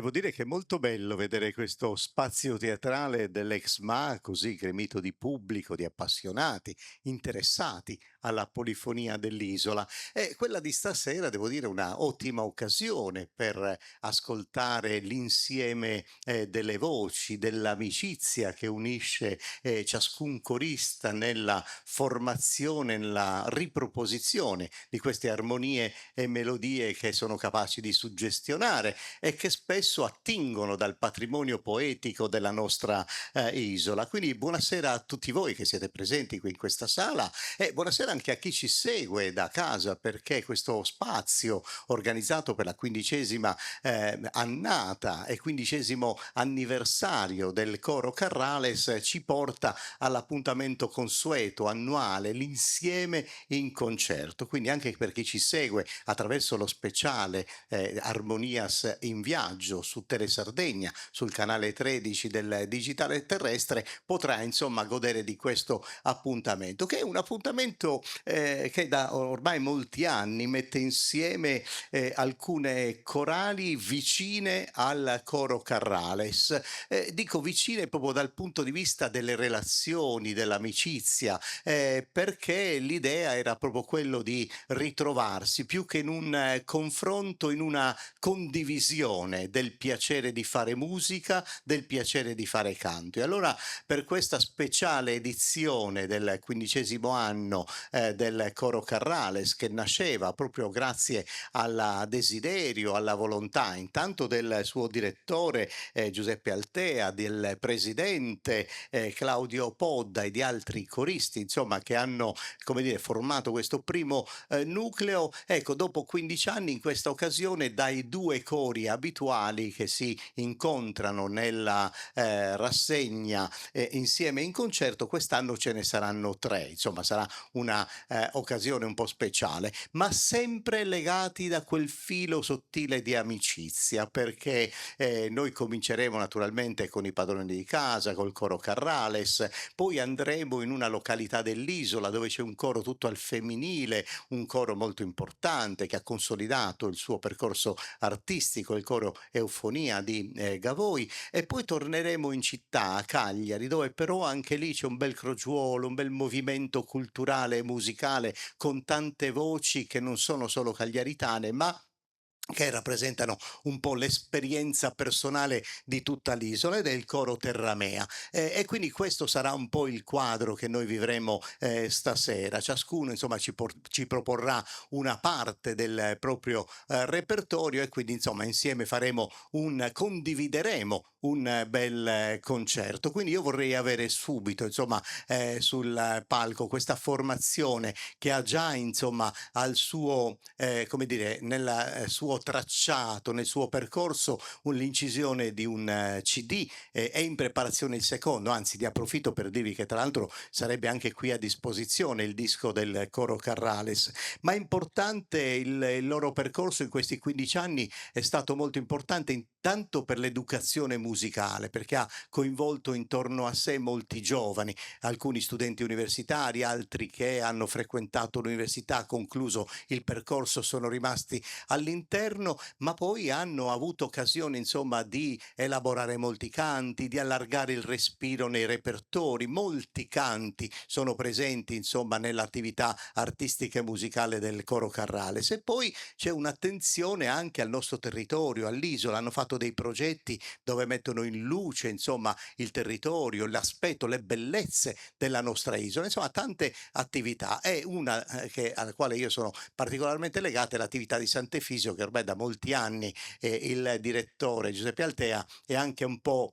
Devo dire che è molto bello vedere questo spazio teatrale dell'Exma così gremito di pubblico, di appassionati, interessati alla polifonia dell'isola. E quella di stasera, devo dire, una ottima occasione per ascoltare l'insieme delle voci, dell'amicizia che unisce ciascun corista nella formazione, nella riproposizione di queste armonie e melodie che sono capaci di suggestionare e che spesso attingono dal patrimonio poetico della nostra isola. Quindi buonasera a tutti voi che siete presenti qui in questa sala e buonasera anche a chi ci segue da casa perché questo spazio organizzato per la 15ª annata e 15° anniversario del Coro Carrales ci porta all'appuntamento consueto annuale, l'insieme in concerto. Quindi anche per chi ci segue attraverso lo speciale Armonias in viaggio su Tele Sardegna, sul canale 13 del digitale terrestre, potrà insomma godere di questo appuntamento, che è un appuntamento che da ormai molti anni mette insieme alcune corali vicine al coro Carrales. Dico vicine proprio dal punto di vista delle relazioni, dell'amicizia, perché l'idea era proprio quello di ritrovarsi più che in un confronto, in una condivisione del piacere di fare musica, del piacere di fare canto. E allora per questa speciale edizione del 15° anno del Coro Carrales, che nasceva proprio grazie al desiderio, alla volontà intanto del suo direttore Giuseppe Altea, del presidente Claudio Podda e di altri coristi, insomma, che hanno, come dire, formato questo primo nucleo. Ecco, dopo 15 anni in questa occasione dai due cori abituali che si incontrano nella rassegna insieme in concerto, quest'anno ce ne saranno tre, insomma sarà una occasione un po' speciale, ma sempre legati da quel filo sottile di amicizia, perché noi cominceremo naturalmente con i padroni di casa, col coro Carrales, poi andremo in una località dell'isola dove c'è un coro tutto al femminile, un coro molto importante che ha consolidato il suo percorso artistico, il coro Eufonia di Gavoi, e poi torneremo in città, a Cagliari, dove però anche lì c'è un bel crogiuolo, un bel movimento culturale e musicale con tante voci che non sono solo cagliaritane, ma che rappresentano un po' l'esperienza personale di tutta l'isola ed è il coro Terramea. E quindi questo sarà un po' il quadro che noi vivremo stasera. Ciascuno insomma ci proporrà una parte del proprio repertorio e quindi insomma insieme condivideremo un bel concerto. Quindi io vorrei avere subito insomma sul palco questa formazione che ha già insomma al suo, come dire, nel suo tracciato, nel suo percorso, l'incisione di un CD, è in preparazione il secondo, anzi ne approfitto per dirvi che tra l'altro sarebbe anche qui a disposizione il disco del Coro Carrales, ma è importante il loro percorso in questi 15 anni è stato molto importante intanto per l'educazione musicale, perché ha coinvolto intorno a sé molti giovani, alcuni studenti universitari, altri che hanno frequentato l'università, concluso il percorso, sono rimasti all'interno, ma poi hanno avuto occasione, insomma, di elaborare molti canti, di allargare il respiro nei repertori. Molti canti sono presenti, insomma, nell'attività artistica e musicale del Coro Carrales. E poi c'è un'attenzione anche al nostro territorio, all'isola. Hanno fatto dei progetti dove mettono in luce, insomma, il territorio, l'aspetto, le bellezze della nostra isola. Insomma, tante attività. È una alla quale io sono particolarmente legata è l'attività di Sant'Efisio, che ormai da molti anni il direttore Giuseppe Altea è anche un po',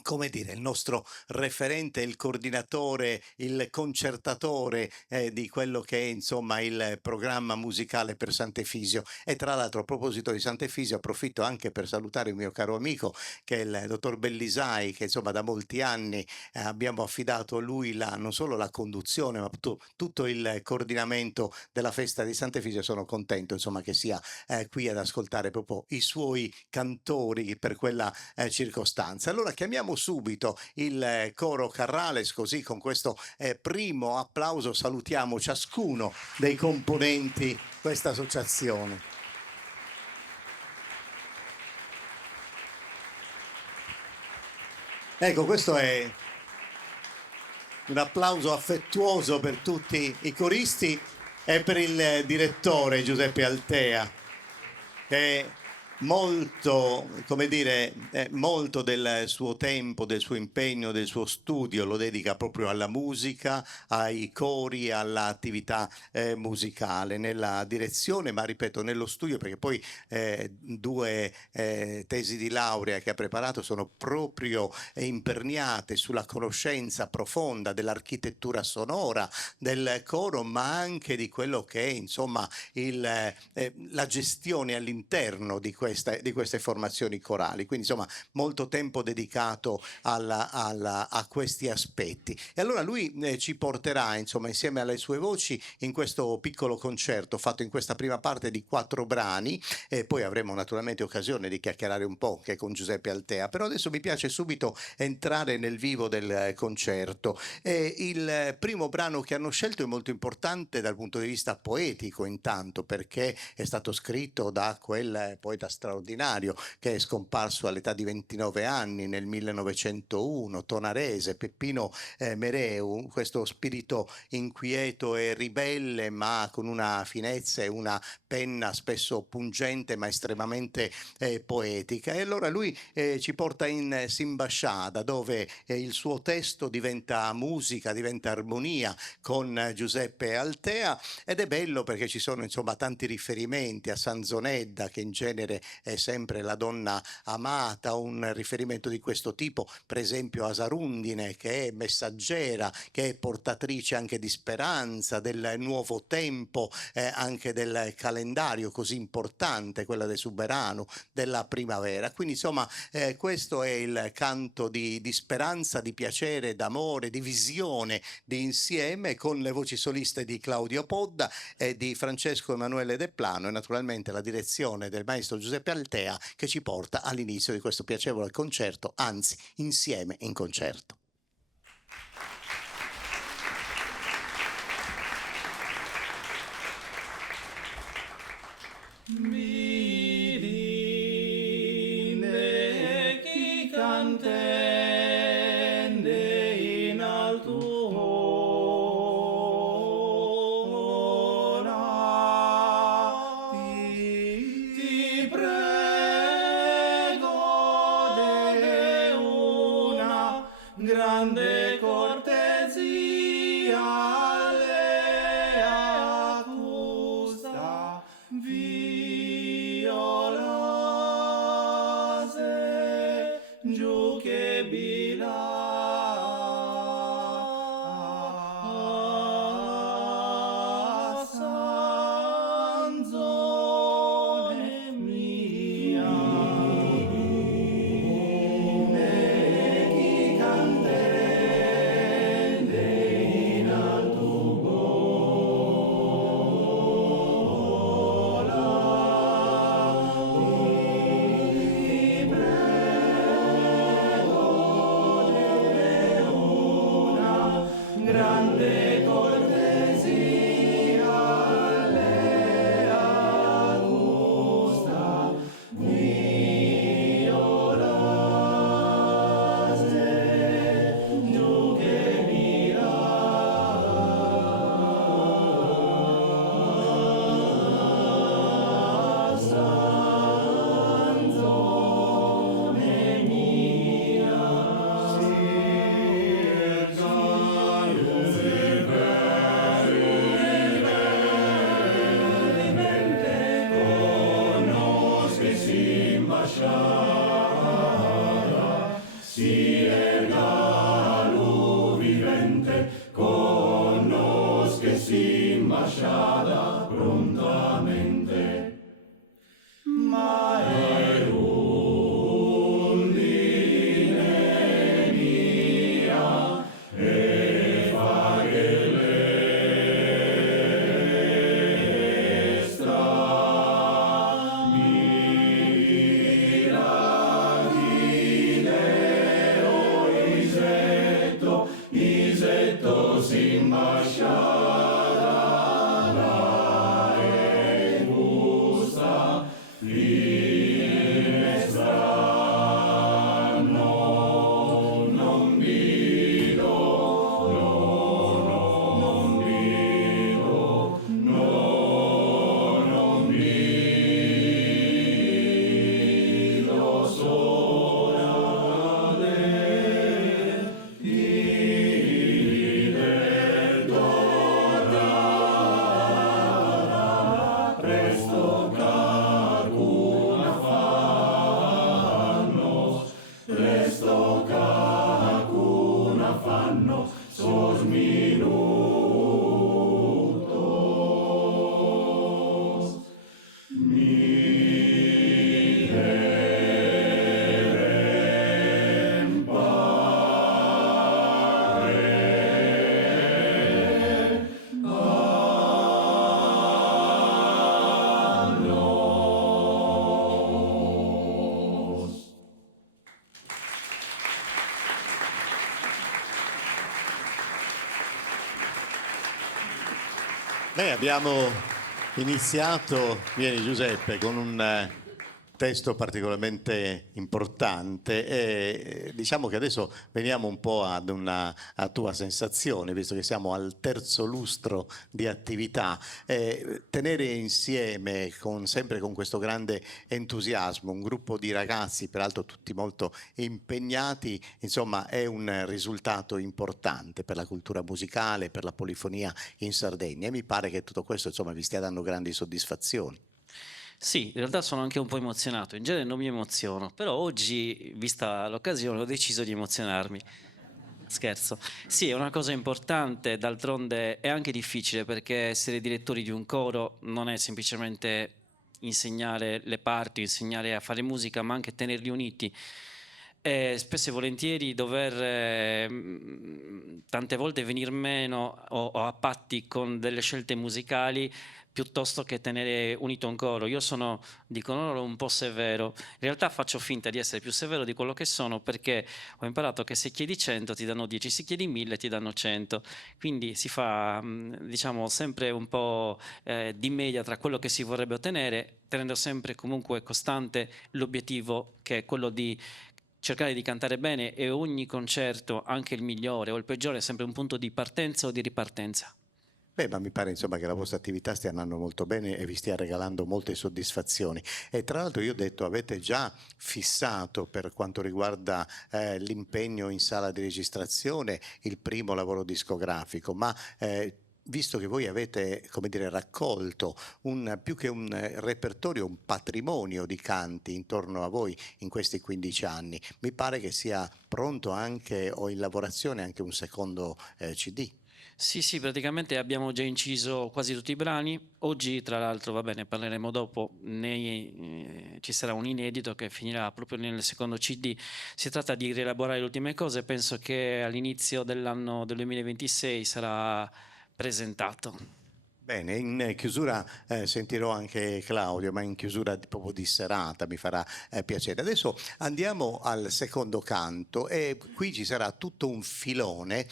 come dire, il nostro referente, il coordinatore, il concertatore di quello che è insomma il programma musicale per Sant'Efisio. E tra l'altro a proposito di Sant'Efisio approfitto anche per salutare il mio caro amico che è il dottor Bellisai, che insomma da molti anni abbiamo affidato a lui non solo la conduzione ma tutto il coordinamento della festa di Sant'Efisio. Sono contento insomma che sia qui ad ascoltare proprio i suoi cantori per quella circostanza. Allora chiamiamo subito il coro Carrales, così con questo primo applauso salutiamo ciascuno dei componenti questa associazione. Ecco, questo è un applauso affettuoso per tutti i coristi e per il direttore Giuseppe Altea, che molto, come dire, molto del suo tempo, del suo impegno, del suo studio lo dedica proprio alla musica, ai cori, all'attività musicale, nella direzione, ma ripeto, nello studio, perché poi due tesi di laurea che ha preparato sono proprio imperniate sulla conoscenza profonda dell'architettura sonora del coro, ma anche di quello che è, insomma, la gestione all'interno di queste formazioni corali. Quindi, insomma, molto tempo dedicato a questi aspetti. E allora lui ci porterà, insomma, insieme alle sue voci, in questo piccolo concerto fatto in questa prima parte di 4 brani, e poi avremo naturalmente occasione di chiacchierare un po' anche con Giuseppe Altea. Però adesso mi piace subito entrare nel vivo del concerto. Il primo brano che hanno scelto è molto importante dal punto di vista poetico, intanto, perché è stato scritto da quel poeta straordinario che è scomparso all'età di 29 anni nel 1901, tonarese, Peppino Mereu, questo spirito inquieto e ribelle, ma con una finezza e una penna spesso pungente ma estremamente poetica. E allora lui ci porta in Simbasciada, dove il suo testo diventa musica, diventa armonia con Giuseppe Altea, ed è bello perché ci sono, insomma, tanti riferimenti a Sanzonedda, che in genere è sempre la donna amata, un riferimento di questo tipo, per esempio a Sarundine, che è messaggera, che è portatrice anche di speranza, del nuovo tempo, anche del calendario così importante, quella del Suberano, della primavera. Quindi, insomma, questo è il canto di speranza, di piacere, d'amore, di visione, di insieme, con le voci soliste di Claudio Podda e di Francesco Emanuele De Plano, e naturalmente la direzione del maestro Giuseppe Altea, che ci porta all'inizio di questo piacevole concerto, anzi insieme in concerto. Vidine chi cantende in altona, ti prego de una grande cortesia le accusta violase giù che Sanzone mia, ne chi cantende in grande cortesia le accusta violase giù che Sanzone mia, si erga lu vivente, conosce Simbasciada prontamente. Ma è undine mia e fa che le sta mira Ideo Isetto Simbasciada la e gusta finestra non Beh, abbiamo iniziato, vieni Giuseppe, con un testo particolarmente importante e diciamo che adesso veniamo un po' ad una a tua sensazione, visto che siamo al terzo lustro di attività. Tenere insieme sempre con questo grande entusiasmo un gruppo di ragazzi, peraltro tutti molto impegnati, insomma è un risultato importante per la cultura musicale, per la polifonia in Sardegna e mi pare che tutto questo insomma vi stia dando grandi soddisfazioni. Sì, in realtà sono anche un po' emozionato. In genere non mi emoziono, però oggi, vista l'occasione, ho deciso di emozionarmi. Scherzo. Sì, è una cosa importante, d'altronde è anche difficile perché essere direttori di un coro non è semplicemente insegnare le parti, insegnare a fare musica, ma anche tenerli uniti. E spesso e volentieri dover tante volte venir meno o a patti con delle scelte musicali piuttosto che tenere unito un coro. Io sono, dicono loro, un po' severo. In realtà faccio finta di essere più severo di quello che sono perché ho imparato che se chiedi 100 ti danno 10, se chiedi 1000 ti danno 100. Quindi si fa, diciamo, sempre un po' di media tra quello che si vorrebbe ottenere, tenendo sempre comunque costante l'obiettivo che è quello di cercare di cantare bene e ogni concerto, anche il migliore o il peggiore, è sempre un punto di partenza o di ripartenza. Beh, ma mi pare insomma che la vostra attività stia andando molto bene e vi stia regalando molte soddisfazioni. E tra l'altro io ho detto, avete già fissato per quanto riguarda l'impegno in sala di registrazione il primo lavoro discografico, ma visto che voi avete, come dire, raccolto più che un repertorio, un patrimonio di canti intorno a voi in questi 15 anni, mi pare che sia pronto anche o in lavorazione anche un secondo CD. Sì, sì, praticamente abbiamo già inciso quasi tutti i brani. Oggi, tra l'altro, va bene, parleremo dopo, ci sarà un inedito che finirà proprio nel secondo CD. Si tratta di rielaborare le ultime cose, penso che all'inizio dell'anno del 2026 sarà presentato. Bene, in chiusura sentirò anche Claudio, ma in chiusura proprio di serata mi farà piacere. Adesso andiamo al secondo canto e qui ci sarà tutto un filone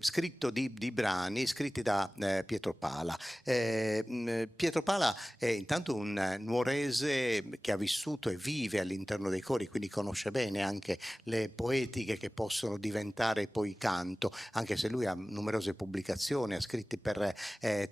scritto di brani scritti da Pietro Pala. Pietro Pala è intanto un nuorese che ha vissuto e vive all'interno dei cori, quindi conosce bene anche le poetiche che possono diventare poi canto, anche se lui ha numerose pubblicazioni, ha scritti per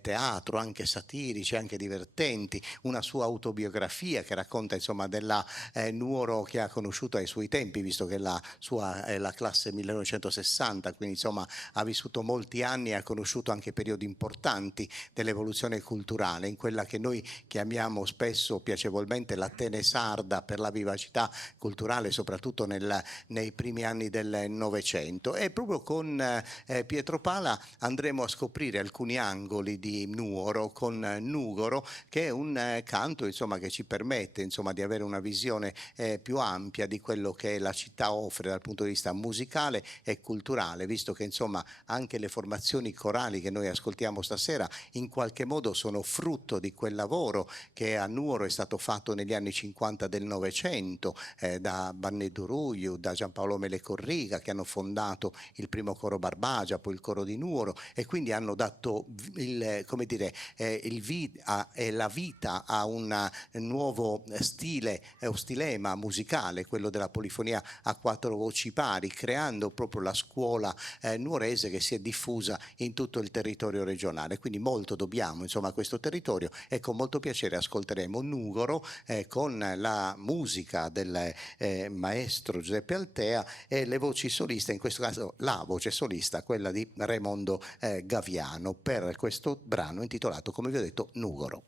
teatro, anche satirici, anche divertenti, una sua autobiografia che racconta insomma della Nuoro che ha conosciuto ai suoi tempi, visto che la sua è la classe 1960, quindi insomma ha vissuto molti anni e ha conosciuto anche periodi importanti dell'evoluzione culturale, in quella che noi chiamiamo spesso piacevolmente l'Atene sarda per la vivacità culturale, soprattutto nei primi anni del Novecento. E proprio con Pietro Pala andremo a scoprire alcuni angoli di Nuoro con Nugoro, che è un canto insomma, che ci permette insomma, di avere una visione più ampia di quello che la città offre dal punto di vista musicale e culturale, visto che insomma, anche le formazioni corali che noi ascoltiamo stasera in qualche modo sono frutto di quel lavoro che a Nuoro è stato fatto negli anni 50 del Novecento da Bannedo Ruiu, da Giampaolo Mele Corriga, che hanno fondato il primo coro Barbagia, poi il coro di Nuoro, e quindi hanno dato come dire, la vita a un nuovo stile o stilema musicale, quello della polifonia a quattro voci pari, creando proprio la scuola nuorese che si è diffusa in tutto il territorio regionale. Quindi molto dobbiamo insomma, a questo territorio e con molto piacere ascolteremo Nugoro con la musica del maestro Giuseppe Altea e le voci soliste, in questo caso la voce solista, quella di Raimondo Gaviano, per questo brano intitolato, come vi ho detto, Nugoro.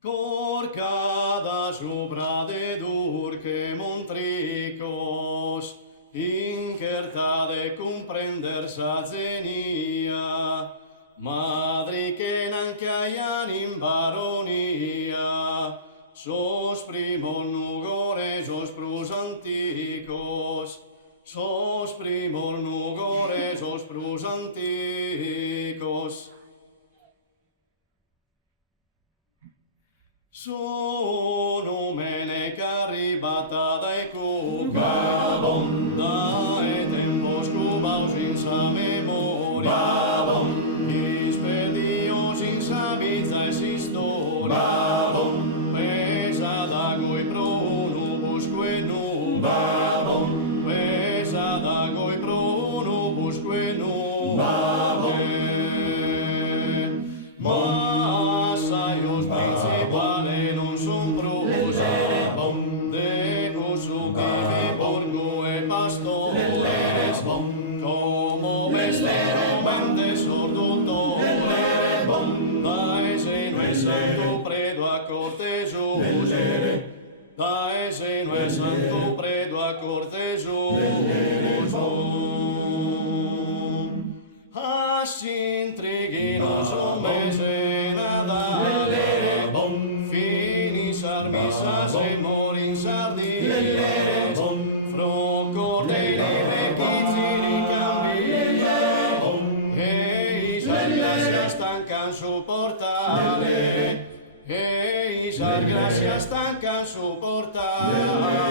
Corcada supra de durche montricos, incerta de comprender sa zenia, madri che nanche aian in baronia, sos primo nugore, sos prus anticos, sos primo nugore, sos prus anticos. Sono mene che arrivata dai pesata coi prono busqueno, ma assai os principali non son prosa, deco su vivi borgo e pastores, como vestero mande sordo dai seno e santo predo a corteso, dai seno e santo predo a corteso, intrighino sommese nadale, finis armisas e morin sardine, fronco dei requizzi ricambi, e isar gracia stancan sopportare, e isar gracia stancan sopportare.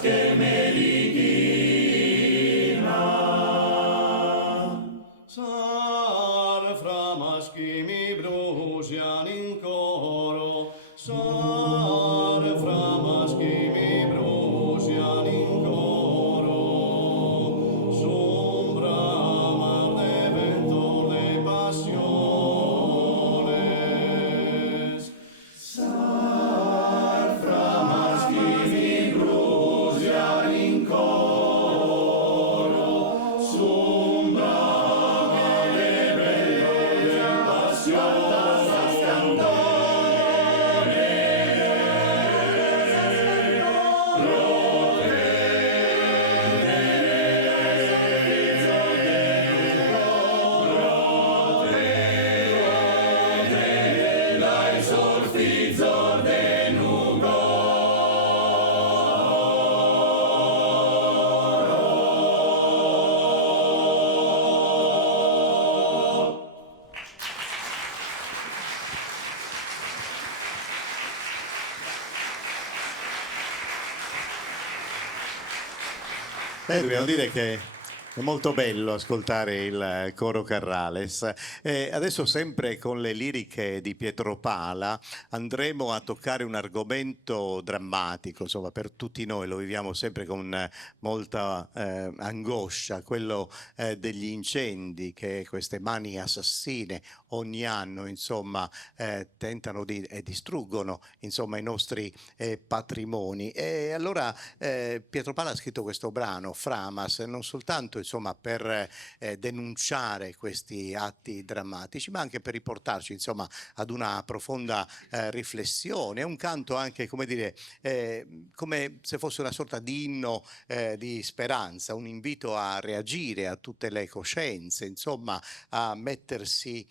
che melichina. Sar fra maschi mi brucian in coro, sar fra maschi mi brucian in coro, sombra mar de vento de pasiones. Sar fra maschi mi brucian in coro, sombra mar de vento de pasiones cantones. Dai sorfizor de Dobbiamo dire che è molto bello ascoltare il coro Carrales. Adesso, sempre con le liriche di Pietro Pala, andremo a toccare un argomento drammatico, insomma, per tutti noi, lo viviamo sempre con molta angoscia, quello degli incendi che queste mani assassine ogni anno, insomma, tentano e distruggono, insomma, i nostri patrimoni. E allora Pietro Pala ha scritto questo brano, Framas, non soltanto, insomma, per denunciare questi atti drammatici, ma anche per riportarci, insomma, ad una profonda riflessione. È un canto anche, come dire, come se fosse una sorta di inno di speranza, un invito a reagire a tutte le coscienze, insomma, a mettersi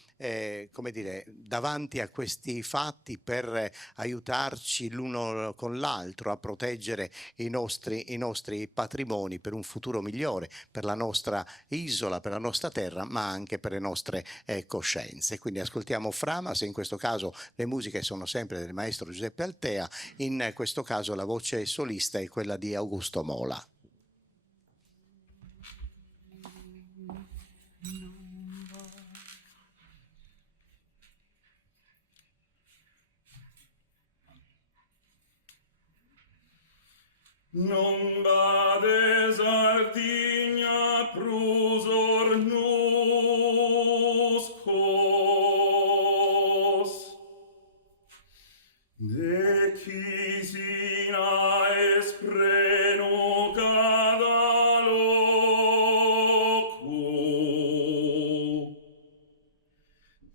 come dire, davanti a questi fatti per aiutarci l'uno con l'altro a proteggere i nostri patrimoni per un futuro migliore, per la nostra isola, per la nostra terra, ma anche per le nostre coscienze. Quindi ascoltiamo Framas, in questo caso le musiche sono sempre del maestro Giuseppe Altea, in questo caso la voce solista è quella di Augusto Mola. Non bade sardigna prusor nus pos, Decisina espreno cada loco,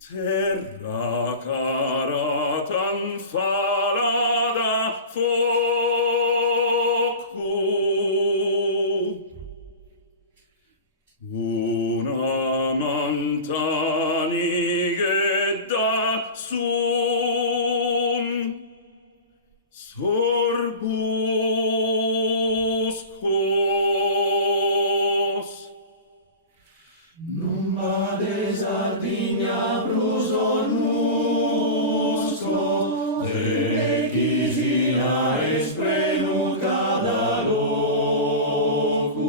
terra cara tan falada foco, una mantaniguedda sum sorbuscos. Non bade Sardigna bruson musco, Decisina esprenu cada locu,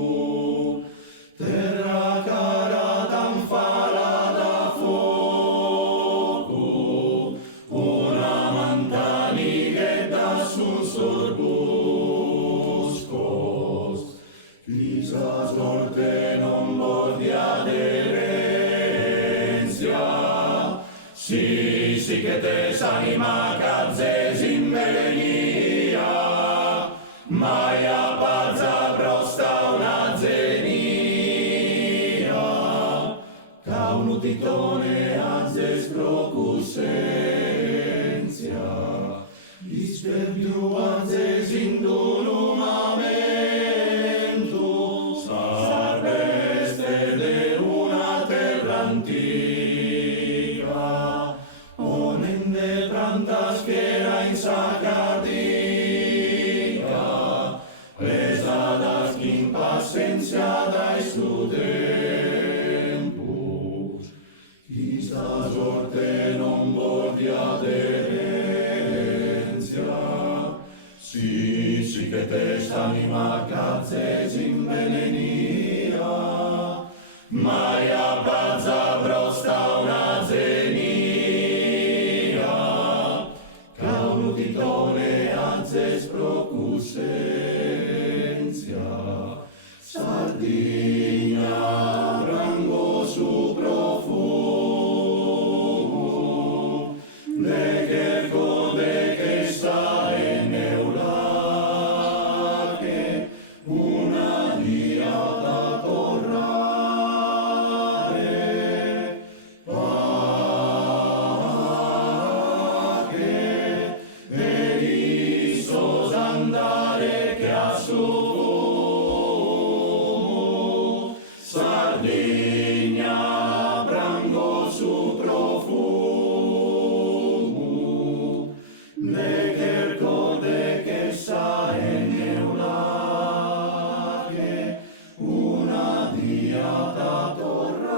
terra cara tan falada foco, una mantaniguedda sus sorbuscos, quizás norte non voglio aderencia, sì che te s'anima cazzes in melenia, mai a pazza prosta una zenia, ca un utitone azzes procussentia, disperdiu azzes in dunum amentum, sarveste de una terra antica, onende prantas fiera in sacardica, pesadas in pacientia dai su tempus, quizá sorte non voglio aderencia, sì che te s'anima cazzes in velenia, mai a pazza brosta una zenia, ca un utitone azzes procussentia, Sardigna rango su profumo, neger code che sta in Eulache, una diata torrare, pache, e issos andare che a su fumo, Sardigna brango su profumo, neger code che sa in Eulache, una diata torrare,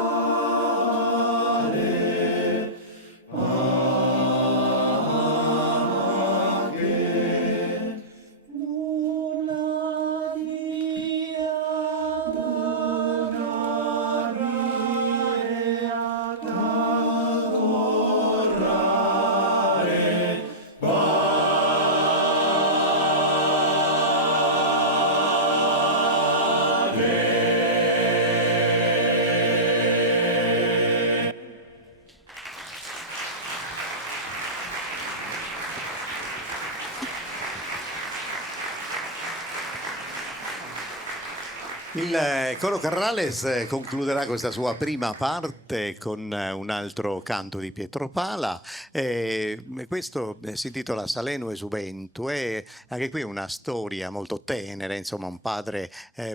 pache, una diata torrare, Il coro Carrales concluderà questa sua prima parte con un altro canto di Pietro Pala. Questo si intitola Salenu Esubentu e anche qui è una storia molto tenera, insomma un padre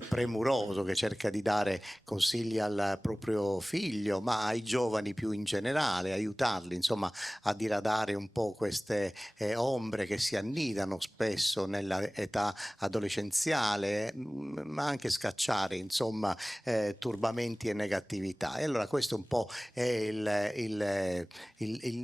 premuroso che cerca di dare consigli al proprio figlio, ma ai giovani più in generale, aiutarli insomma a diradare un po' queste ombre che si annidano spesso nell'età adolescenziale, ma anche scacciare insomma turbamenti e negatività. E allora questo un po' è il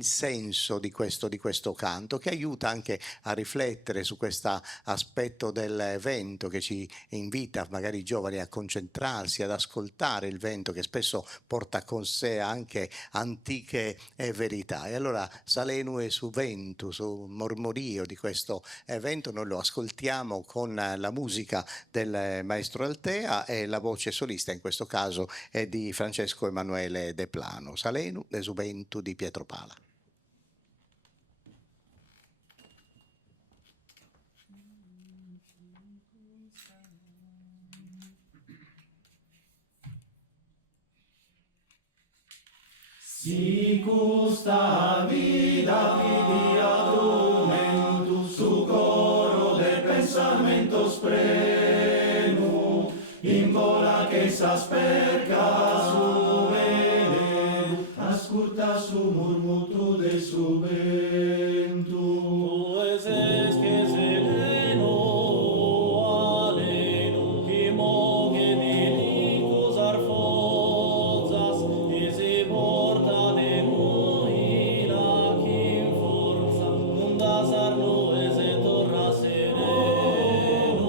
senso di questo canto, che aiuta anche a riflettere su questo aspetto del vento, che ci invita magari i giovani a concentrarsi, ad ascoltare il vento che spesso porta con sé anche antiche verità. E allora Salenu e su vento, su mormorio di questo vento, noi lo ascoltiamo con la musica del maestro Altea e la voce solista in questo caso è di Francesco Emanuele De Plano. Salenu, Esubentu di Pietro Pala. Si custa vida vidia trumentus, su coro del pensamento sprenu, in vola che s'asperca su vede, ascolta su murmutu del su ventu. Pues es que sereno, aleno, qui moge dilicus arfozas, e si porta de noi la in forza, mundas arno e se torna sereno,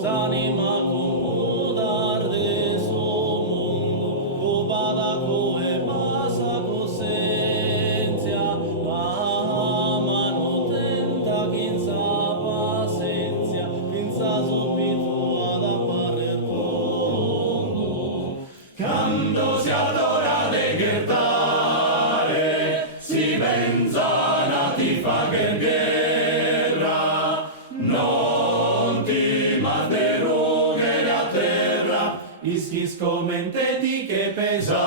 s'anima comodar de suo mundo, cobadaco e massa coscienza, la mano tenta quinza pazienza, quinza subito ad apparer mondo. Quando si adora de ghertare, si benzana ti fa guerra, non ti madderughe a terra, ischis commente di che pesare.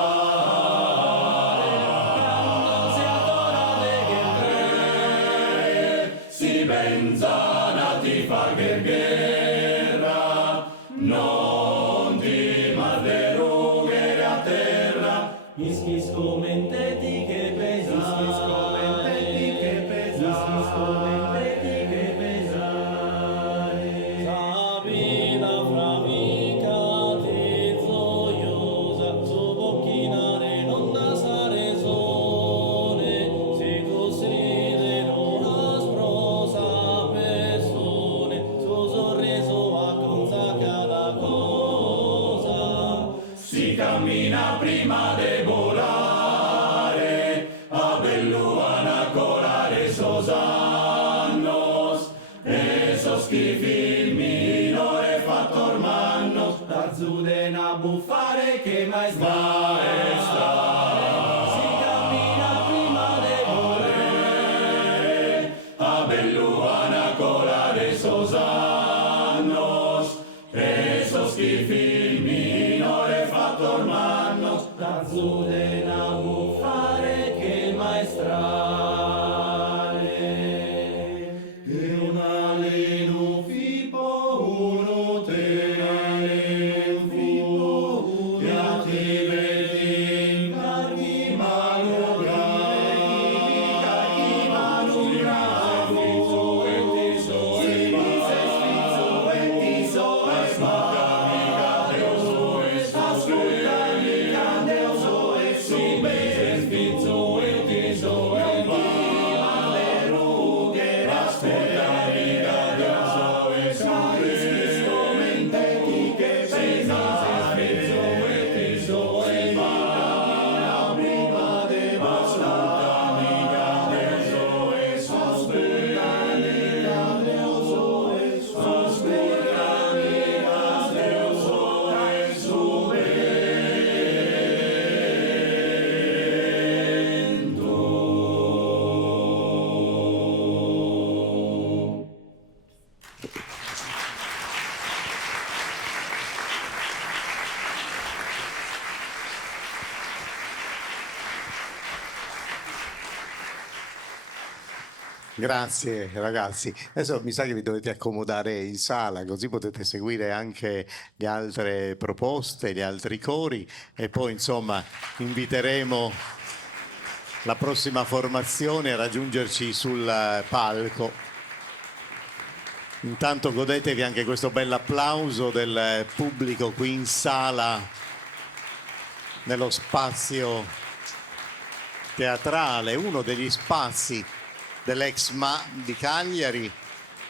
Quando si adora de ghertare, si benzana ti fa guerra, non ti madderughe a terra, ischis commente di che pesare. Ischis commente di che pesare. Ischis commente di che pesare. Sabina framica ti gioiosa, su bocchinare non da sarezone, si considero asprosa persone, su sorriso acconzacca la cosa. Si cammina prima de volare, a belluana colare sosannos, e so schifi minore fattor mannos, da zudena buffare che maestra. Si cammina prima de volare, a belluana colare sosannos, e so schifi minore fattor mannos, da zudena buffare che maestrale. E un aleno fipo, uno te aleno fipo, e a te vedi carghi manografi, e ti so e ti so e spacami cadeo so e ascoltami cadeo so e su bene spizzo e ti so e madderughe ascoltami cadeo so e su bene commente di che pesare spizzo e ti so e cammina prima de ascoltami cadeo so e su bene cadeo so e ascoltami cadeo so e su vento. Grazie ragazzi. Adesso mi sa che vi dovete accomodare in sala, così potete seguire anche le altre proposte, gli altri cori e poi insomma inviteremo la prossima formazione a raggiungerci sul palco. Intanto godetevi anche questo bel applauso del pubblico qui in sala, nello spazio teatrale, uno degli spazi dell'ex MA di Cagliari.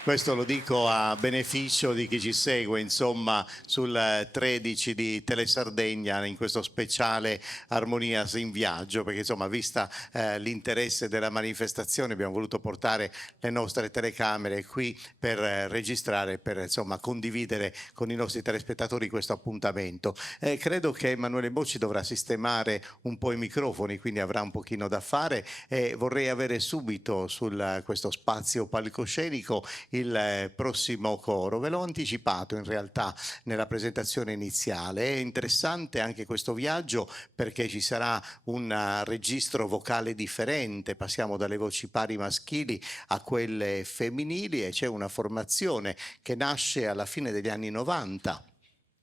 Questo lo dico a beneficio di chi ci segue, insomma, sul 13 di Telesardegna in questo speciale Armonias in Viaggio, perché insomma, vista l'interesse della manifestazione, abbiamo voluto portare le nostre telecamere qui per registrare, per insomma condividere con i nostri telespettatori questo appuntamento. Credo che Emanuele Bocci dovrà sistemare un po' i microfoni, quindi avrà un pochino da fare e vorrei avere subito su questo spazio palcoscenico il prossimo coro. Ve l'ho anticipato in realtà nella presentazione iniziale. È interessante anche questo viaggio perché ci sarà un registro vocale differente, passiamo dalle voci pari maschili a quelle femminili e c'è una formazione che nasce alla fine degli anni 90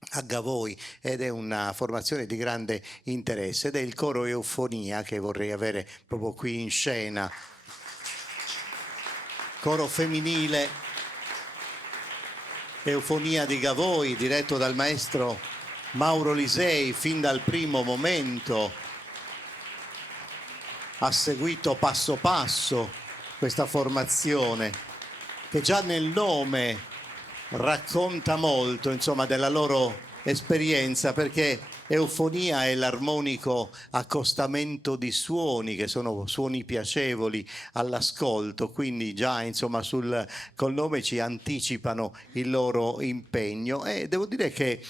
a Gavoi ed è una formazione di grande interesse ed è il coro Eufonia che vorrei avere proprio qui in scena. Coro femminile Eufonia di Gavoi, diretto dal maestro Mauro Lisei fin dal primo momento. Ha seguito passo passo questa formazione che già nel nome racconta molto, insomma, della loro esperienza, perché eufonia è l'armonico accostamento di suoni che sono suoni piacevoli all'ascolto, quindi già insomma col nome ci anticipano il loro impegno e devo dire che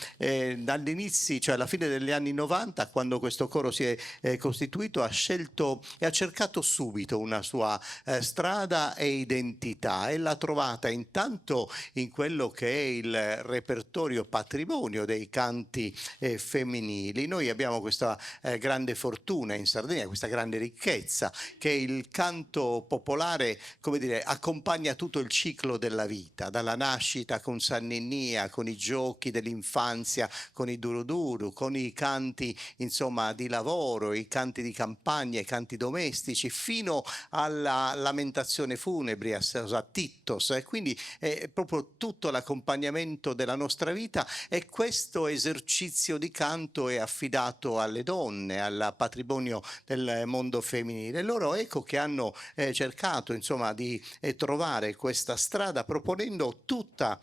dall'inizio, cioè alla fine degli anni 90, quando questo coro si è costituito, ha scelto e ha cercato subito una sua strada e identità e l'ha trovata intanto in quello che è il repertorio patrimonio dei canti femminili. Noi abbiamo questa grande fortuna in Sardegna, questa grande ricchezza che il canto popolare, come dire, accompagna tutto il ciclo della vita, dalla nascita con San Ninnia, con i giochi dell'infanzia, con i duruduru, con i canti insomma di lavoro, i canti di campagna, i canti domestici, fino alla lamentazione funebre, a Tittos, e quindi è proprio tutto l'accompagnamento della nostra vita e questo esercizio di canto è affidato alle donne, al patrimonio del mondo femminile. Loro ecco che hanno cercato insomma di trovare questa strada proponendo tutta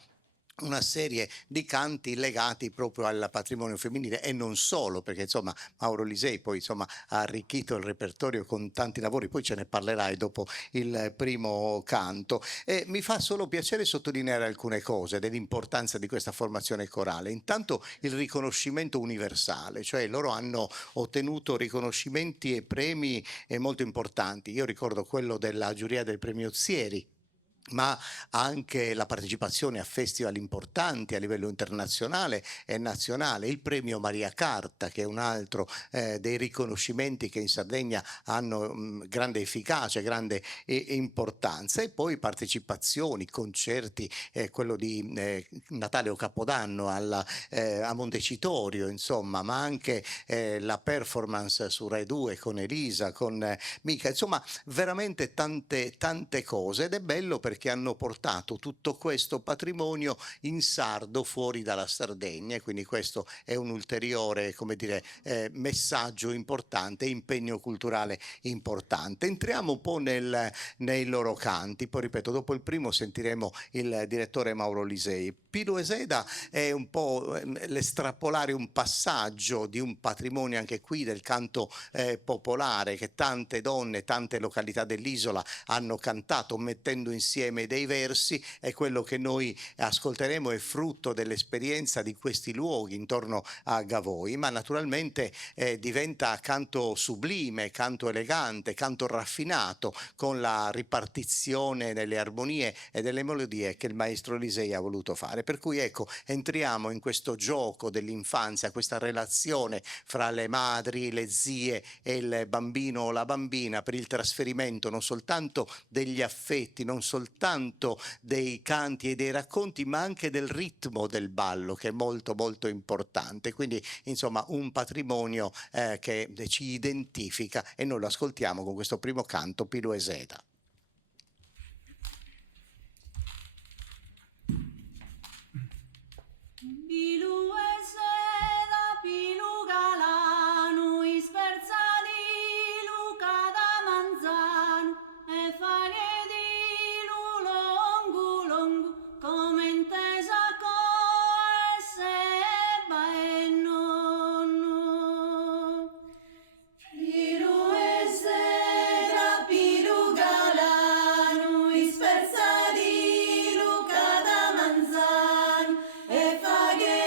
una serie di canti legati proprio al patrimonio femminile e non solo, perché insomma Mauro Lisei poi insomma ha arricchito il repertorio con tanti lavori, poi ce ne parlerai dopo il primo canto e mi fa solo piacere sottolineare alcune cose dell'importanza di questa formazione corale. Intanto il riconoscimento universale, cioè loro hanno ottenuto riconoscimenti e premi molto importanti. Io ricordo quello della giuria del premio Zieri, ma anche la partecipazione a festival importanti a livello internazionale e nazionale, il premio Maria Carta che è un altro dei riconoscimenti che in Sardegna hanno grande efficacia, grande importanza e poi partecipazioni, concerti, quello di Natale o Capodanno a Montecitorio insomma, ma anche la performance su Rai 2 con Elisa, con Mica, insomma veramente tante cose ed è bello perché hanno portato tutto questo patrimonio in sardo fuori dalla Sardegna e quindi questo è un ulteriore, come dire, messaggio importante, impegno culturale importante. Entriamo un po' nei loro canti, poi ripeto, dopo il primo sentiremo il direttore Mauro Lisei. Pilo Eseda è un po' l'estrapolare un passaggio di un patrimonio anche qui del canto popolare che tante donne, tante località dell'isola hanno cantato mettendo insieme dei versi e quello che noi ascolteremo è frutto dell'esperienza di questi luoghi intorno a Gavoi, ma naturalmente diventa canto sublime, canto elegante, canto raffinato con la ripartizione delle armonie e delle melodie che il maestro Lisei ha voluto fare. Per cui ecco, entriamo in questo gioco dell'infanzia, questa relazione fra le madri, le zie e il bambino o la bambina per il trasferimento non soltanto degli affetti, non soltanto dei canti e dei racconti, ma anche del ritmo del ballo che è molto importante. Quindi insomma un patrimonio che ci identifica e noi lo ascoltiamo con questo primo canto, Pilo Eseda. Pilu eseda, pilu galanu, isperza di Luca da Manzano, e faghe di longu longu, come intesa co e seba e nonno. Pilu eseda, pilu galanu, isperza di Luca da Manzano, e faghe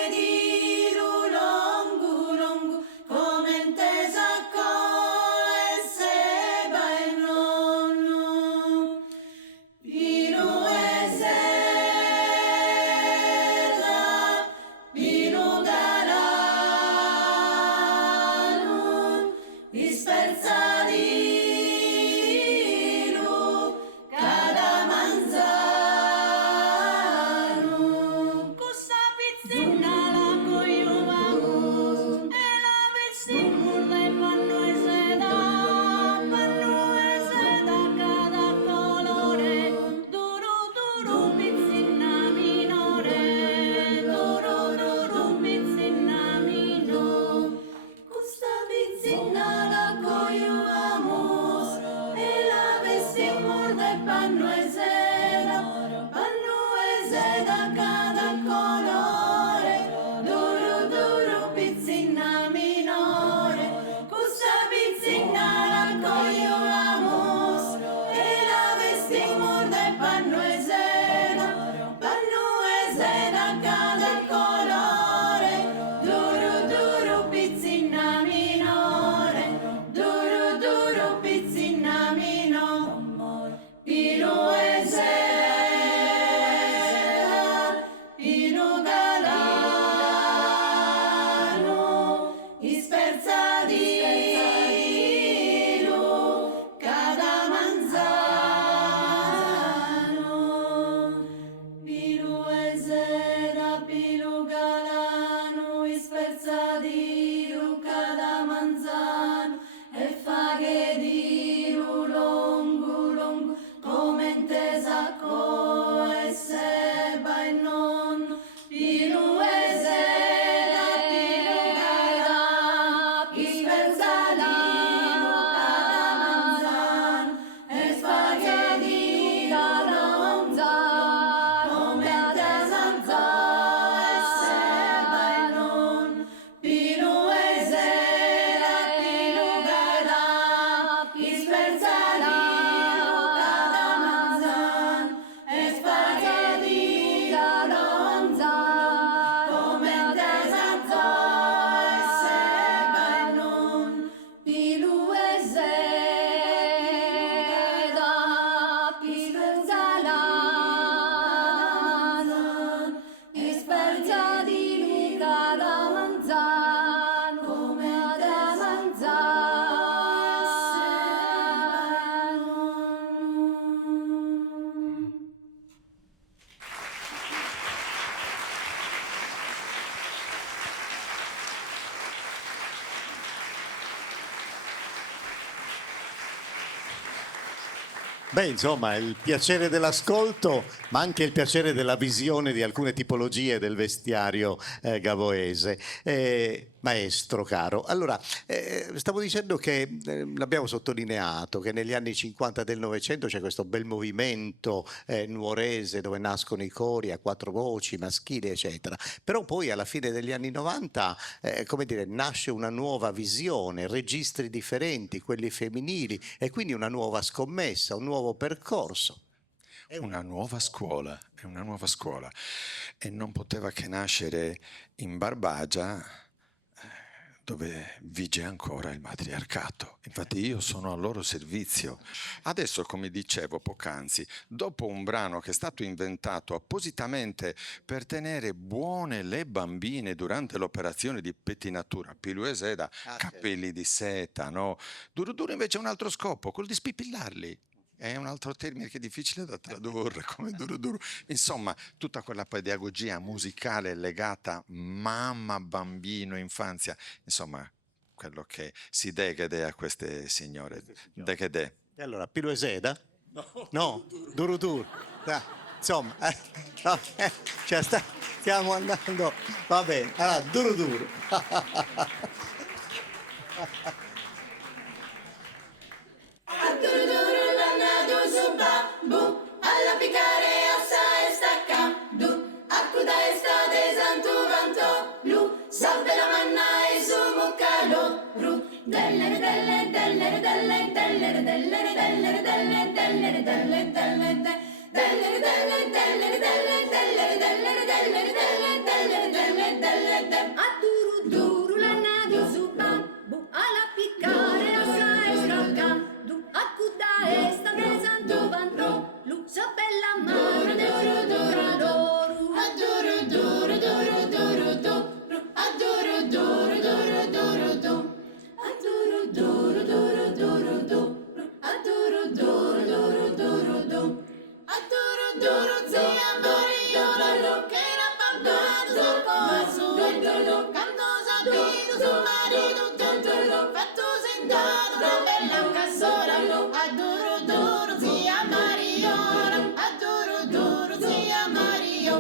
Beh, insomma, il piacere dell'ascolto, ma anche il piacere della visione di alcune tipologie del vestiario gavoese. Maestro caro, allora, stavo dicendo che l'abbiamo sottolineato, che negli anni 50 del Novecento c'è questo bel movimento nuorese dove nascono i cori a quattro voci, maschili, eccetera. Però poi alla fine degli anni 90, come dire, nasce una nuova visione, registri differenti, quelli femminili, e quindi una nuova scommessa, un nuovo percorso. È una nuova scuola, è una nuova scuola e non poteva che nascere in Barbagia, dove vige ancora il matriarcato. Infatti io sono al loro servizio. Adesso, come dicevo poc'anzi, dopo un brano che è stato inventato appositamente per tenere buone le bambine durante l'operazione di pettinatura, Pilueseda, capelli di seta, no? Duro duro invece ha un altro scopo, quello di spipillarli. È un altro termine che è difficile da tradurre, come duro duro. Insomma, tutta quella pedagogia musicale legata mamma, bambino, infanzia. Insomma, quello che si degede a queste signore. Degede. E allora, Pilueseda? No, Duro Duro. Insomma, vabbè, cioè stiamo andando, va bene, allora, Duro Duro. Alla piccare assa e stacca, du, accuda e sta de santo vanto, lu, salve la manna e su muccalo, ru, dellere delle, dellere delle, dellere dellere dellere delle, dellere delle, delle, dellere delle, dellere delle, dellere dellere dellere delle, dellere delle, delle, a duru duru lanna di zuba, bu, alla piccare assa e stacca, du, accuda e sta de santo vanto, so bella mano duro duro duro adoro duro duro duro duro adoro duro duro duro duro adoro duro duro duro duro adoro duro duro duro duro adoro duro zia Maria lo che era pagato sul passo lo canto sapido sul marito tanto lo fatto sentato una bella cassola lo adoro duro zia Maria adoro duro zia Mario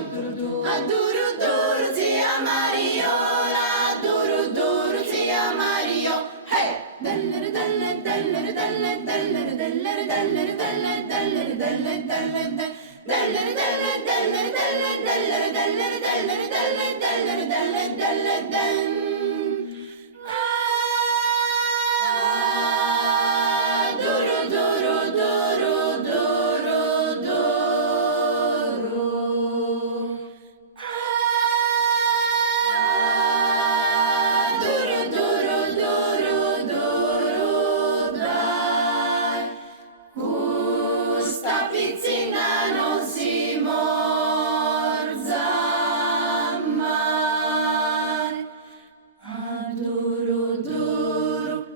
adoro duro zia Mariola adoro duro zia Mario hey dellere delle dellere delle dellere dellere dellere delle dellere delle delle dellere delle dellere delle dellere dellere dellere delle dellere delle delle delle duro duro duro duro duro duro duro duro duro dai questa pizzina non si morza mai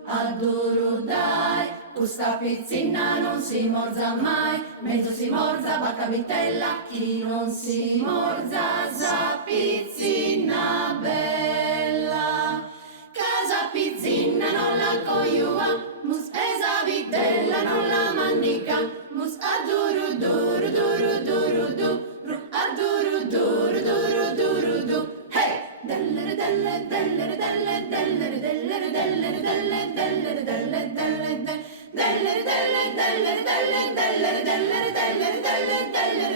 adoro dai questa pizzina non si morza mai mezzo si morza vacca vitella chi non si morza sa pizzina bella casa pizzina non la coiua mus esa vitella non la mandica mus adoro duro duro duro duro adoro duro duro duro duro hey dellere delle dellere delle dellere dellere dellere delle dellere delle delle dellere delle dellere delle dellere dellere dellere delle dellere delle delle dellere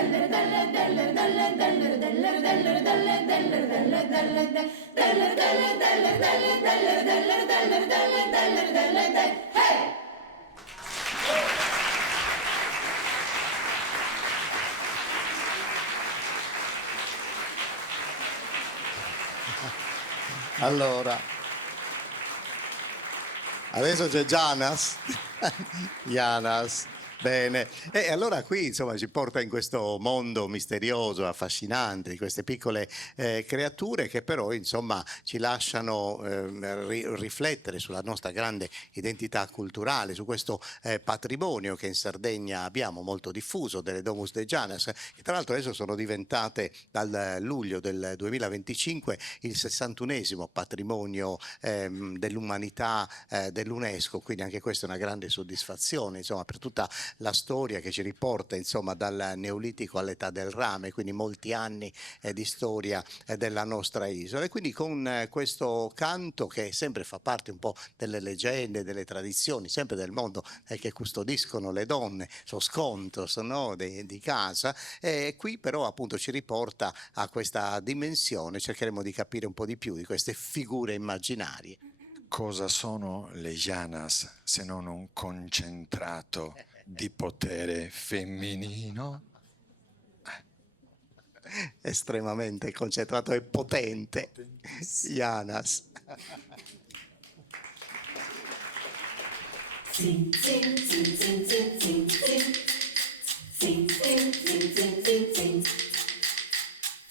delle dellere delle dellere dellere dellere delle dellere delle delle dellere delle dellere delle dellere dellere dellere delle dellere delle hey Allora, adesso c'è Janas, Janas, Bene, e allora qui insomma ci porta in questo mondo misterioso, affascinante, di queste piccole creature che però insomma ci lasciano riflettere sulla nostra grande identità culturale, su questo patrimonio che in Sardegna abbiamo molto diffuso, delle Domus de Janas, che tra l'altro adesso sono diventate dal luglio del 2025 il 61esimo patrimonio dell'umanità dell'UNESCO, quindi anche questa è una grande soddisfazione insomma per tutta la storia che ci riporta insomma dal Neolitico all'età del rame, quindi molti anni di storia della nostra isola. E quindi con questo canto che sempre fa parte un po' delle leggende, delle tradizioni, sempre del mondo che custodiscono le donne, so scontos no? di casa, e qui però appunto ci riporta a questa dimensione, cercheremo di capire un po' di più di queste figure immaginarie. Cosa sono le Janas se non un concentrato di potere femminino? Estremamente concentrato e potente, Janas. Sing, sing, sing, sing, sing, sing, sing. Sing, sing, sing, sing, sing, sing.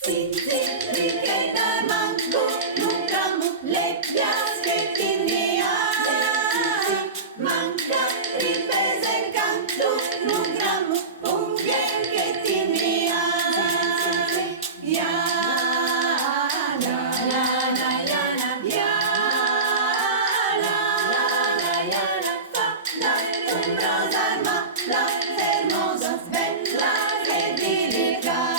Sing, sing, perché da manco lucramo le piasche che ne ha. Manca ripresa il canto, lucramo un bien che ti ne ha. Ya, la, la, la, ya, la, ya, la, fa, la, ombrosa arma, la hermosa svella che delicati.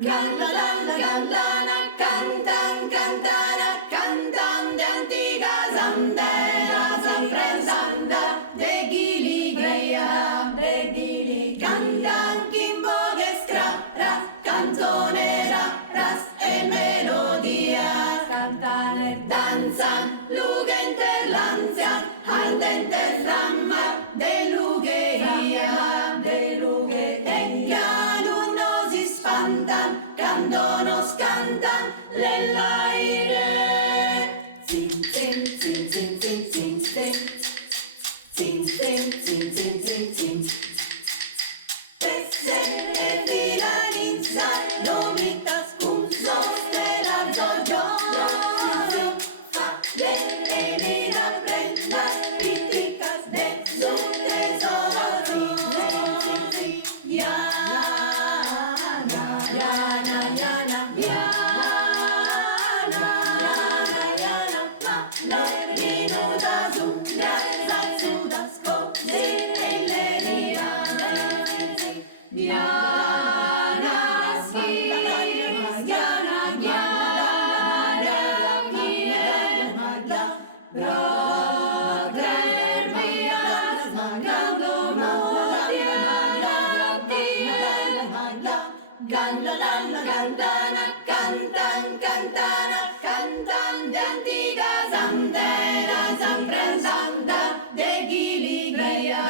Gallana, cantana, cantante antica sandera, samprensanda, de Ghiligheia, cantan chimbo che scrapra, canzonera, ras e melodia, cantane, danzan, lugente l'ansia, ardente flamma, de Lugheia, e chialuno si spantan, candono scantan, le l'aire. Zin, zin, zin, zin, zin, zin, zin. Zin, zin, zin, zin, zin, zin. Pesse e filanizza, domitas cum sostera zoglio. Fa de mira prenda, piticas de su tesoro. Cantana, cantante antica sandera, samprensanda, de Ghiligheia,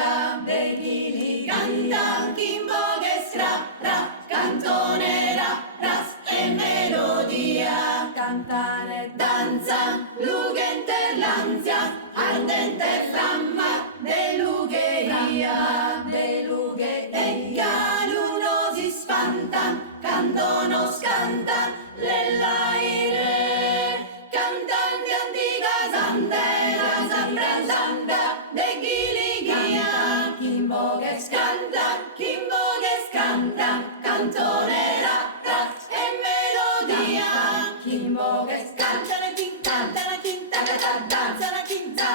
cantan chimbo che scrapra, canzonera, ras e melodia, cantare, danza, lugente l'ansia, ardente flamma, de Lugheia, e chialuno si spantan, candono scantan, le l'aire, cantanti antica sandera, samprensanda, de Ghiligheia, chimbo che scanta, canzonera, ras e melodia, chimbo che scanta, cantana, chinta, danzana, chinta,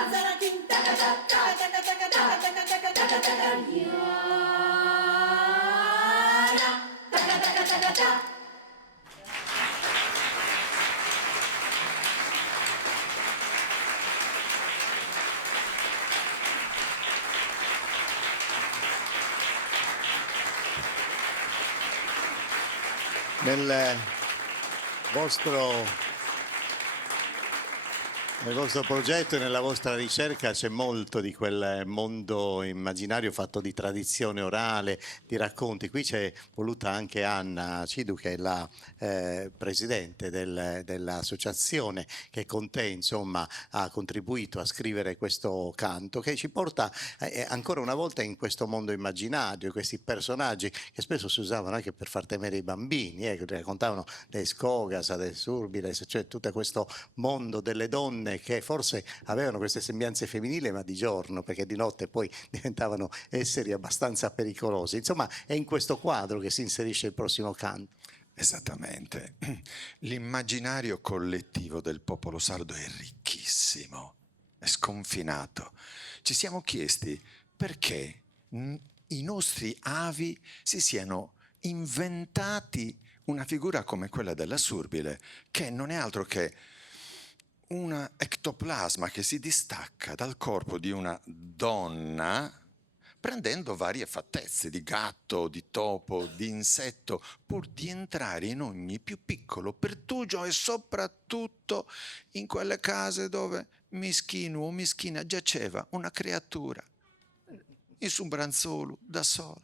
Nel vostro Nel vostro progetto e nella vostra ricerca c'è molto di quel mondo immaginario fatto di tradizione orale, di racconti. Qui c'è voluta anche Anna Cidu, che è la presidente dell'associazione, che con te insomma ha contribuito a scrivere questo canto, che ci porta ancora una volta in questo mondo immaginario, questi personaggi che spesso si usavano anche per far temere i bambini, che raccontavano del Skogas, del Surbiles, cioè tutto questo mondo delle donne che forse avevano queste sembianze femminili, ma di giorno, perché di notte poi diventavano esseri abbastanza pericolosi. Insomma, è in questo quadro che si inserisce il prossimo canto. Esattamente. L'immaginario collettivo del popolo sardo è ricchissimo, è sconfinato. Ci siamo chiesti perché i nostri avi si siano inventati una figura come quella della Surbile, che non è altro che un ectoplasma che si distacca dal corpo di una donna prendendo varie fattezze di gatto, di topo, di insetto, pur di entrare in ogni più piccolo pertugio e soprattutto in quelle case dove mischino o mischina giaceva una creatura in su un branzolo da sola.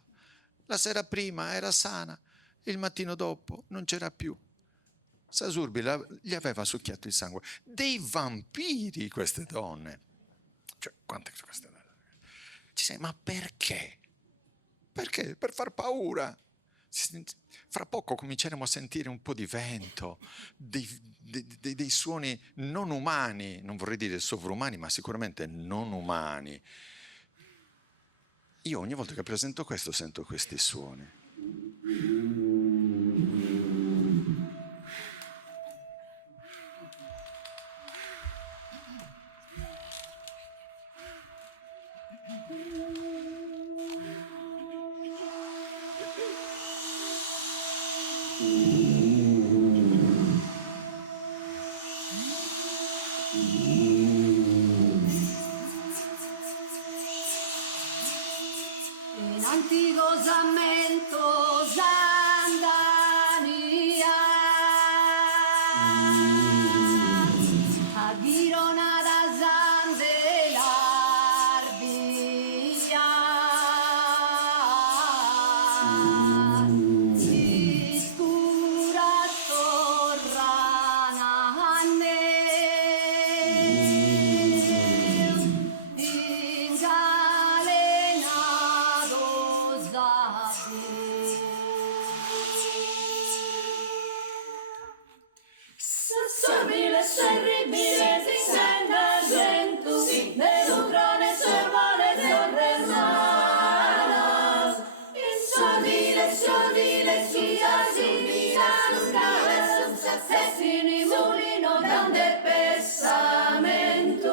La sera prima era sana, il mattino dopo non c'era più. Surbila gli aveva succhiato il sangue. Dei vampiri queste donne. Cioè, quante queste donne? Ci sei, ma perché? Perché? Per far paura. Fra poco cominceremo a sentire un po' di vento, dei suoni non umani, non vorrei dire sovrumani, ma sicuramente non umani. Io ogni volta che presento questo sento questi suoni. In antico Samento Sandania a Girona da Sande l'Arbia si scura torrana in galenato Sorbile, terribile, si sente argento, de lucrone servale sorresadas. Sorbile, sia simila, lucrave, se fini mulino, grande pesamento.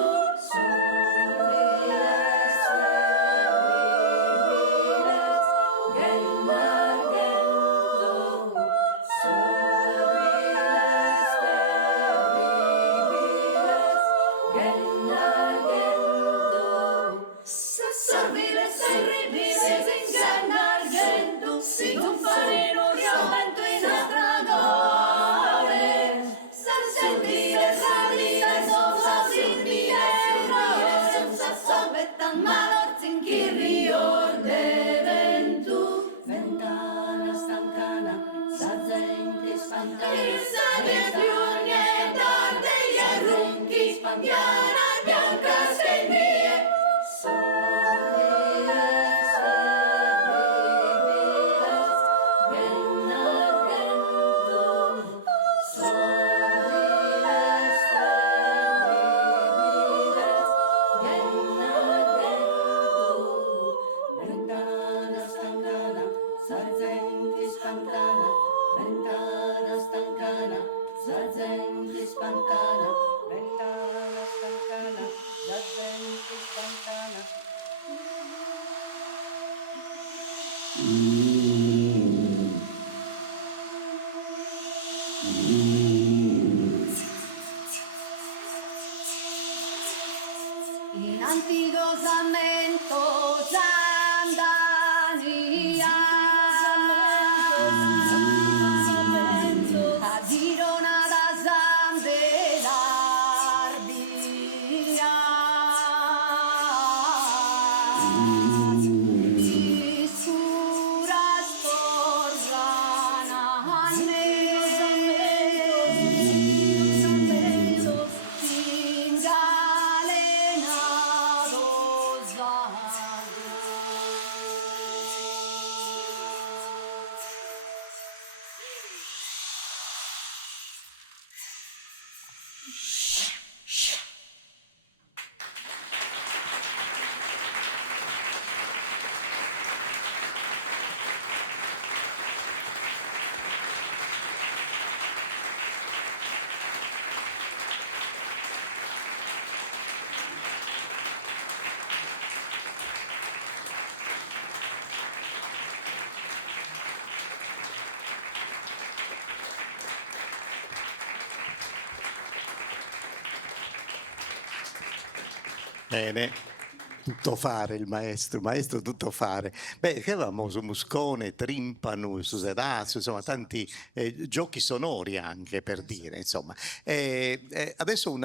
Ventana stancana, sazzente spantana, il sale più niente arde gli arrunghi, spampiana bianca stendie, sorbiles, sorbiles, genna gendo, sorbiles, sorbiles, genna gendo, ventana stancana, sazzenti spantana, ventana stancana, sazzenti spantana, ventana stancana, sazzenti spantana. In antico Samento Sandania a Girona da Sande l'Arbia Bene. Tutto fare il maestro tutto fare. Beh, che avevamo su Muscone, Trimpanu, Susedazio, insomma tanti giochi sonori anche per dire, insomma. Adesso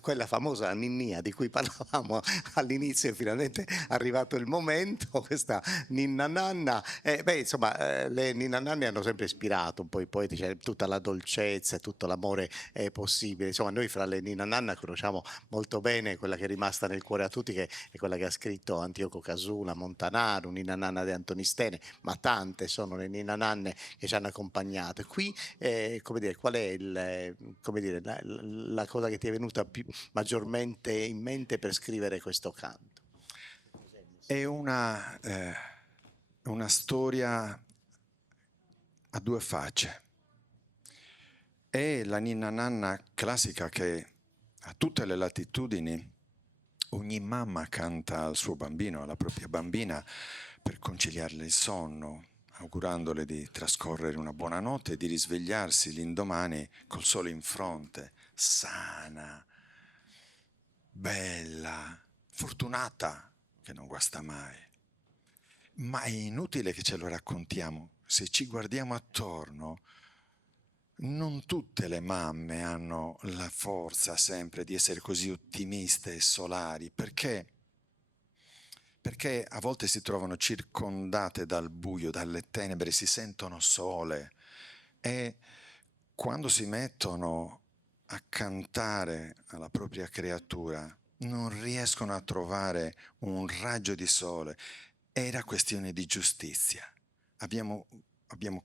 quella famosa Ninnia di cui parlavamo all'inizio è finalmente arrivato il momento, questa Ninna Nanna. Beh, insomma, le Ninna Nanne hanno sempre ispirato un po' i poeti, cioè tutta la dolcezza e tutto l'amore possibile. Insomma, noi fra le Ninna Nanna conosciamo molto bene quella che è rimasta nel cuore a tutti, che è quella che ha scritto Antioco Casula, Montanaro, Nina Nanna di Antonistene, ma tante sono le Nina Nanne che ci hanno accompagnato. Qui, come dire, qual è come dire, la cosa che ti è venuta maggiormente in mente per scrivere questo canto? È una storia a due facce. È la ninna nanna classica che a tutte le latitudini ogni mamma canta al suo bambino, alla propria bambina, per conciliarle il sonno, augurandole di trascorrere una buona notte e di risvegliarsi l'indomani col sole in fronte, sana, bella, fortunata, che non guasta mai. Ma è inutile che ce lo raccontiamo. Se ci guardiamo attorno, non tutte le mamme hanno la forza sempre di essere così ottimiste e solari, perché a volte si trovano circondate dal buio, dalle tenebre, si sentono sole e quando si mettono a cantare alla propria creatura non riescono a trovare un raggio di sole. Era questione di giustizia. Abbiamo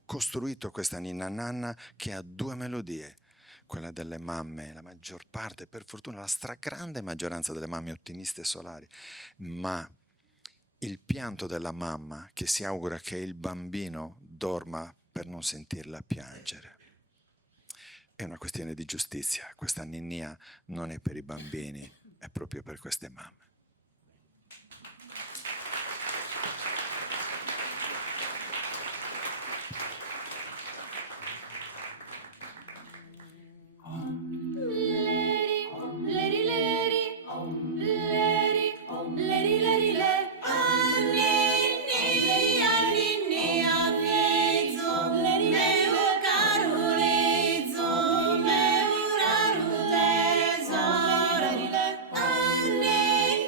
costruito questa ninna nanna che ha due melodie, quella delle mamme, la maggior parte, per fortuna la stragrande maggioranza delle mamme ottimiste e solari, ma il pianto della mamma che si augura che il bambino dorma per non sentirla piangere. È una questione di giustizia, questa ninnia non è per i bambini, è proprio per queste mamme. Lady, lady, lady, lady, lady, le. Annini, avvezzo, meu carulizzo, meu rarulezo. Annini,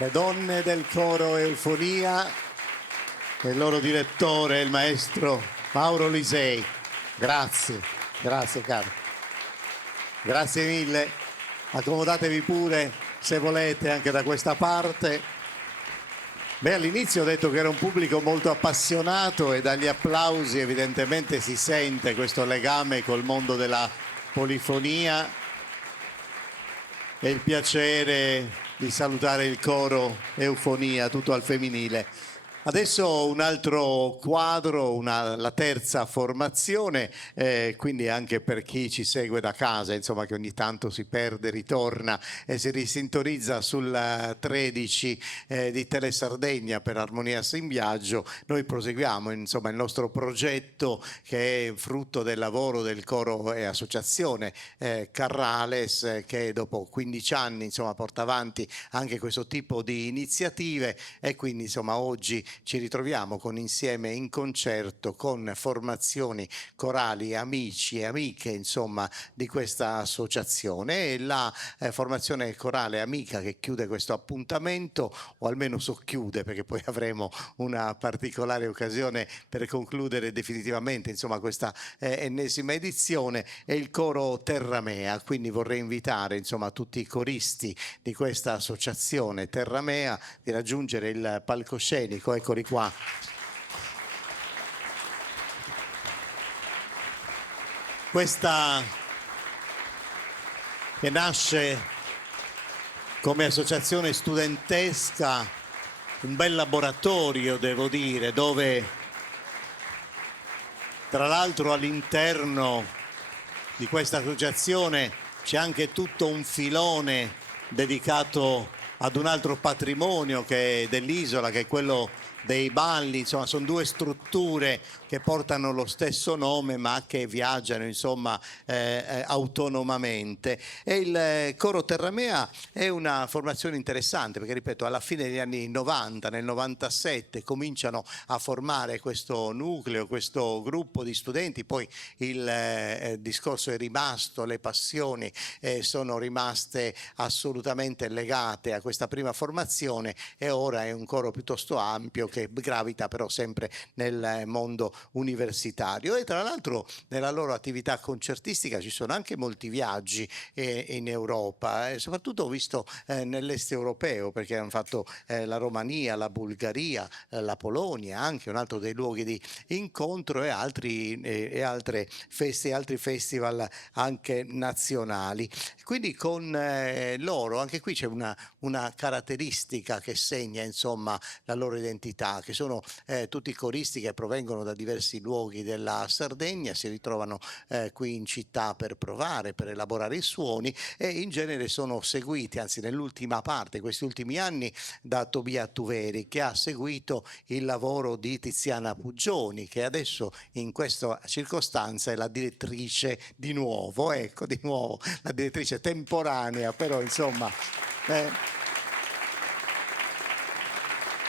Le donne del coro Eufonia e il loro direttore, il maestro Mauro Lisei. Grazie, grazie caro. Grazie mille. Accomodatevi pure, se volete, anche da questa parte. Beh, all'inizio ho detto che era un pubblico molto appassionato e dagli applausi evidentemente si sente questo legame col mondo della polifonia e il piacere di salutare il coro Eufonia, tutto al femminile. Adesso un altro quadro, la terza formazione, quindi anche per chi ci segue da casa, insomma, che ogni tanto si perde, ritorna e si risintonizza sul 13 di Tele Sardegna per Armonia in Viaggio. Noi proseguiamo insomma il nostro progetto, che è frutto del lavoro del coro e associazione Carrales, che dopo 15 anni insomma porta avanti anche questo tipo di iniziative, e quindi insomma oggi ci ritroviamo insieme in concerto con formazioni corali, amici e amiche insomma di questa associazione. E la formazione corale amica che chiude questo appuntamento, o almeno socchiude, perché poi avremo una particolare occasione per concludere definitivamente insomma questa ennesima edizione, è il coro Terramea. Quindi vorrei invitare insomma tutti i coristi di questa associazione Terramea di raggiungere il palcoscenico. Eccoli qua. Questa che nasce come associazione studentesca, un bel laboratorio devo dire, dove tra l'altro all'interno di questa associazione c'è anche tutto un filone dedicato ad un altro patrimonio che è dell'isola, che è quello dei balli. Insomma, sono due strutture che portano lo stesso nome ma che viaggiano insomma autonomamente. E il coro Terramea è una formazione interessante, perché ripeto, alla fine degli anni 90, nel 97 cominciano a formare questo nucleo, questo gruppo di studenti. Poi il discorso è rimasto, le passioni sono rimaste assolutamente legate a questa prima formazione e ora è un coro piuttosto ampio che gravita però sempre nel mondo universitario. E tra l'altro nella loro attività concertistica ci sono anche molti viaggi in Europa, soprattutto ho visto nell'est europeo, perché hanno fatto la Romania, la Bulgaria, la Polonia, anche un altro dei luoghi di incontro, e altre feste, altri festival anche nazionali. Quindi con loro anche qui c'è una caratteristica che segna insomma la loro identità, che sono tutti coristi che provengono da diversi luoghi della Sardegna, si ritrovano qui in città per provare, per elaborare i suoni, e in genere sono seguiti, anzi nell'ultima parte, questi ultimi anni, da Tobia Tuveri, che ha seguito il lavoro di Tiziana Puggioni, che adesso in questa circostanza è la direttrice di nuovo, la direttrice temporanea, però insomma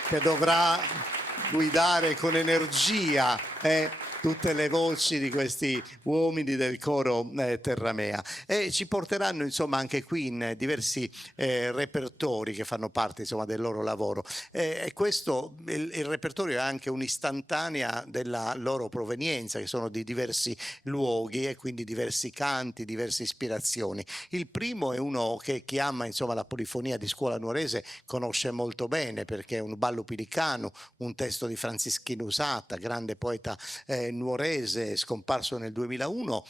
che dovrà guidare con energia tutte le voci di questi uomini del coro Terramea, e ci porteranno insomma anche qui in diversi repertori che fanno parte insomma del loro lavoro, e questo il repertorio è anche un'istantanea della loro provenienza, che sono di diversi luoghi e quindi diversi canti, diverse ispirazioni. Il primo è uno che chi ama insomma la polifonia di scuola nuorese conosce molto bene, perché è un ballo pilicano, un testo di Franceschino Usata, grande poeta nuorese scomparso nel 2001,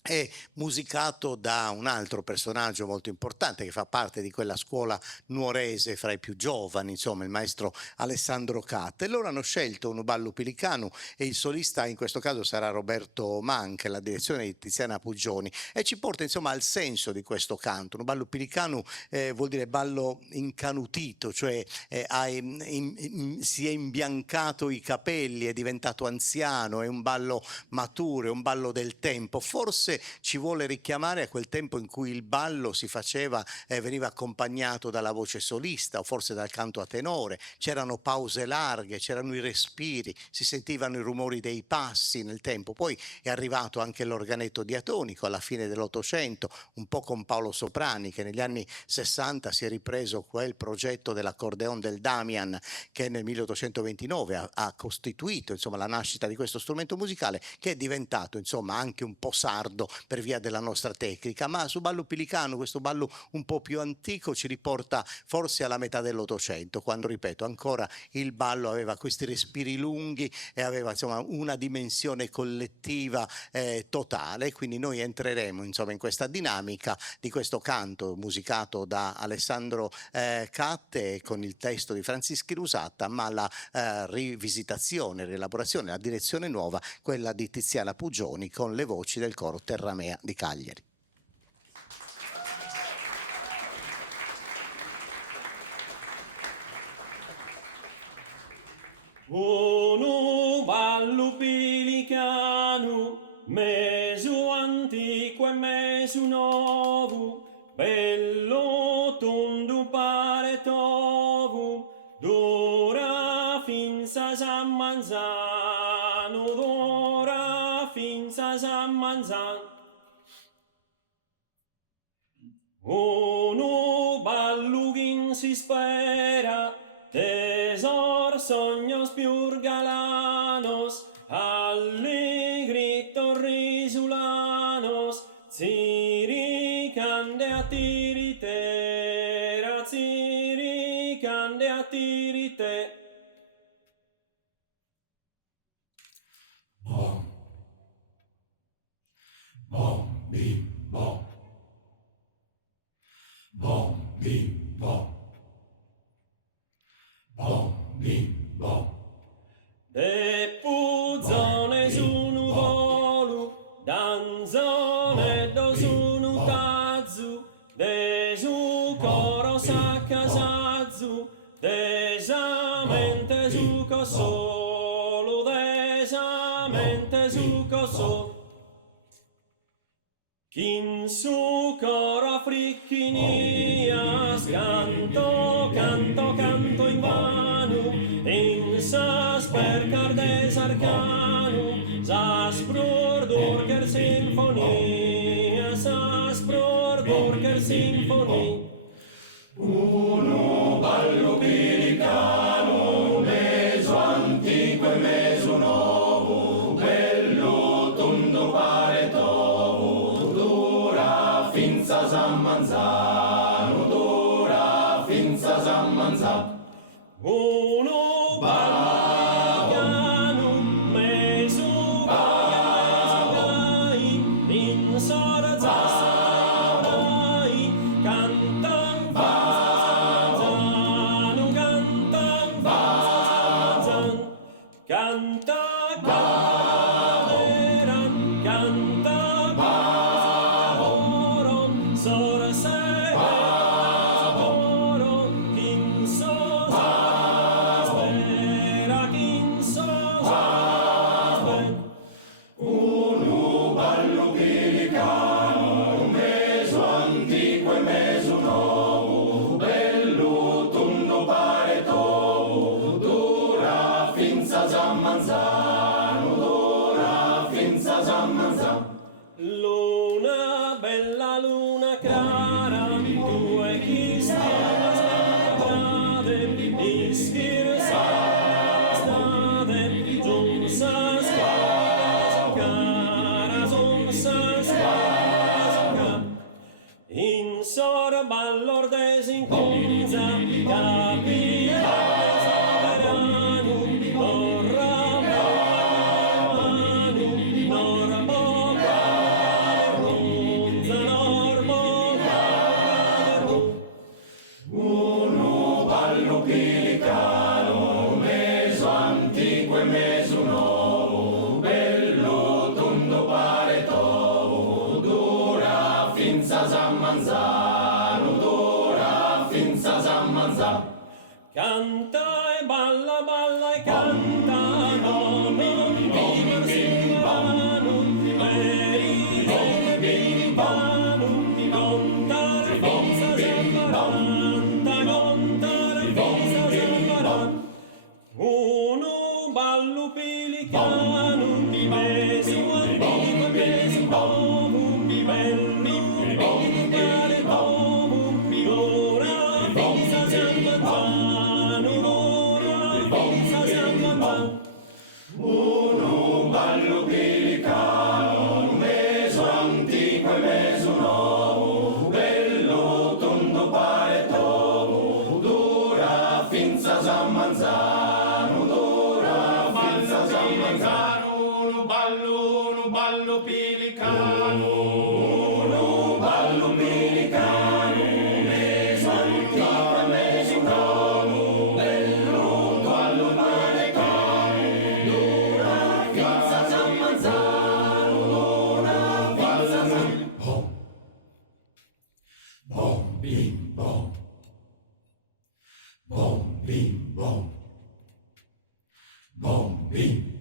è musicato da un altro personaggio molto importante che fa parte di quella scuola nuorese fra i più giovani, insomma il maestro Alessandro Catte. E loro hanno scelto un ballo pilicano e il solista in questo caso sarà Roberto Manche, la direzione di Tiziana Puggioni, e ci porta insomma al senso di questo canto. Un ballo pilicano vuol dire ballo incanutito, cioè si è imbiancato i capelli, è diventato anziano, è un ballo maturo, è un ballo del tempo. Forse ci vuole richiamare a quel tempo in cui il ballo si faceva veniva accompagnato dalla voce solista o forse dal canto a tenore, c'erano pause larghe, c'erano i respiri, si sentivano i rumori dei passi nel tempo. Poi è arrivato anche l'organetto diatonico alla fine dell'Ottocento, un po' con Paolo Soprani, che negli anni 60 si è ripreso quel progetto dell'accordeon del Damian, che nel 1829 ha costituito insomma la nascita di questo strumento musicale, che è diventato insomma anche un po' sardo per via della nostra tecnica. Ma su ballo pilicano, questo ballo un po' più antico, ci riporta forse alla metà dell'Ottocento, quando, ripeto, ancora il ballo aveva questi respiri lunghi e aveva insomma una dimensione collettiva totale. Quindi noi entreremo insomma in questa dinamica di questo canto musicato da Alessandro Catte con il testo di Franceschino Usata, ma la rivisitazione, rielaborazione, la direzione nuova, quella di Tiziana Puggioni, con le voci del coro Terramea di Cagliari. Uno ballo pilicano, mesu antico e mesu novo, bello tondo pare tovu, d'ora finza San Manzano, d'ora finza San Manzano. Uno ballo che si spera, tesor sognos più galanos, allegri torrisulanos, ziricande a tiritera, ziricande a tirite. Bom, bom, bim, bom. Bom, bim, bom. Bom, bim, bom. De puzzone su nuvolo, danzone do su nutazzu, de su coro saccasazzu, desamente su cosolo, desamente su cosolo. Chin su coro africchinias, canto, canto, canto in vano, in sas per cardes arcano, sas pror dorker sinfonia, sas pror dorker sinfonia. Uno antico e mesu novo, bello tondo pare tovo, dura finza sammanzano, dura finza sammanzano. Uno bagliano, mesu bagliai, in sorzai, cantan zanzano, cantan zanzan, canta caveran, canta cavoron, sorse coro, in spera, in spera. Uno ballo pelicano, meso antico e meso novo, bello tondo pare tovo, dura finza sammanzano, dura finza sammanzano. Luna, bella luna cara, tu e chi stiamo strade, ispira strade, giunsa cara, giunsa cara, in sorballo desinconza, capilla sovrano, torra manu, normo ronza, normo Uno ballo pelicano, meso antico e meso nuovo, bello tondo pare tovo, dura finza sammanzano, dura finza sammanzano. canta e balla, balla e canta, no, no, viva Silvano, Silvano, contare finza zambaranta, contare finza zambaranta. Uno ballo pelicano, mesu antico, mesu nuovo, bello, pare nuovo, ora finza zambarano, ora finza zambarano. Uno ballo pelicano, meso antico e meso nuovo, bello tondo pare tovo, dura finza sammanzano, dura finza sammanzano. Uno ballo pelicano, uno ballo pelicano, meso antico e meso nuovo, bello ballo pelicano, dura finza sammanzano, dura finza sammanzano. Bom, bim, bom. Bom, bim, bom. Bom, bim.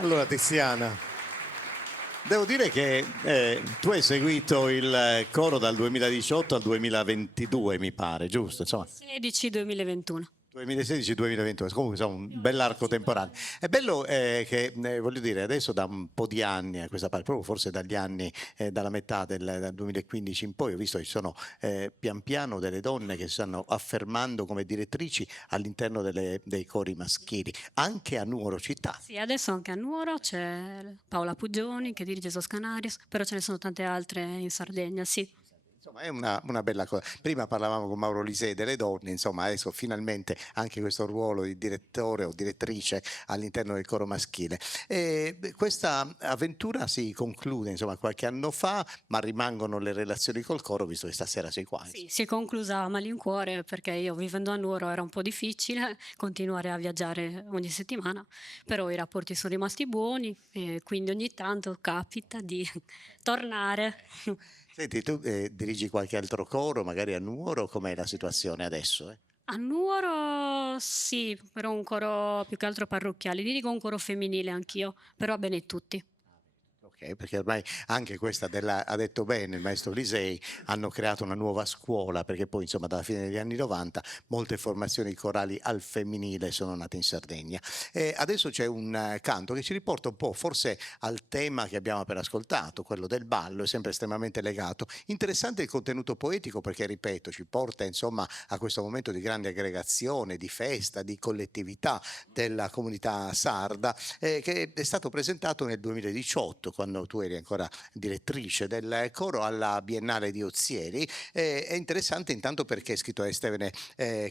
Allora, Tiziana, devo dire che tu hai seguito il coro dal 2018 al 2022, mi pare, giusto? Insomma, 16-2021. 2016-2021, comunque insomma un bell'arco temporale. È bello che, voglio dire, adesso da un po' di anni a questa parte, proprio forse dagli anni, dalla metà dal 2015 in poi, ho visto che ci sono pian piano delle donne che si stanno affermando come direttrici all'interno dei cori maschili, anche a Nuoro città. Sì, adesso anche a Nuoro c'è Paola Puggioni che dirige Toscanaris, però ce ne sono tante altre in Sardegna, sì. Insomma, è una bella cosa. Prima parlavamo con Mauro Lisei delle donne, insomma, adesso finalmente anche questo ruolo di direttore o direttrice all'interno del coro maschile. E questa avventura si conclude, insomma, qualche anno fa, ma rimangono le relazioni col coro, visto che stasera sei qua. Sì, si è conclusa a malincuore perché io vivendo a Nuoro era un po' difficile continuare a viaggiare ogni settimana, però i rapporti sono rimasti buoni e quindi ogni tanto capita di tornare. Senti, tu dirigi qualche altro coro, magari a Nuoro, com'è la situazione adesso? A Nuoro sì, però un coro più che altro parrocchiale, dirigo un coro femminile anch'io, però a Benetutti. Ok, perché ormai anche questa ha detto bene il maestro Lisei, hanno creato una nuova scuola, perché poi insomma dalla fine degli anni 90 molte formazioni corali al femminile sono nate in Sardegna. Adesso c'è un canto che ci riporta un po' forse al tema che abbiamo appena ascoltato, quello del ballo, è sempre estremamente legato. Interessante il contenuto poetico perché, ripeto, ci porta insomma a questo momento di grande aggregazione, di festa, di collettività della comunità sarda, che è stato presentato nel 2018, quando tu eri ancora direttrice del coro alla Biennale di Ozieri. È interessante intanto perché è scritto da Stevene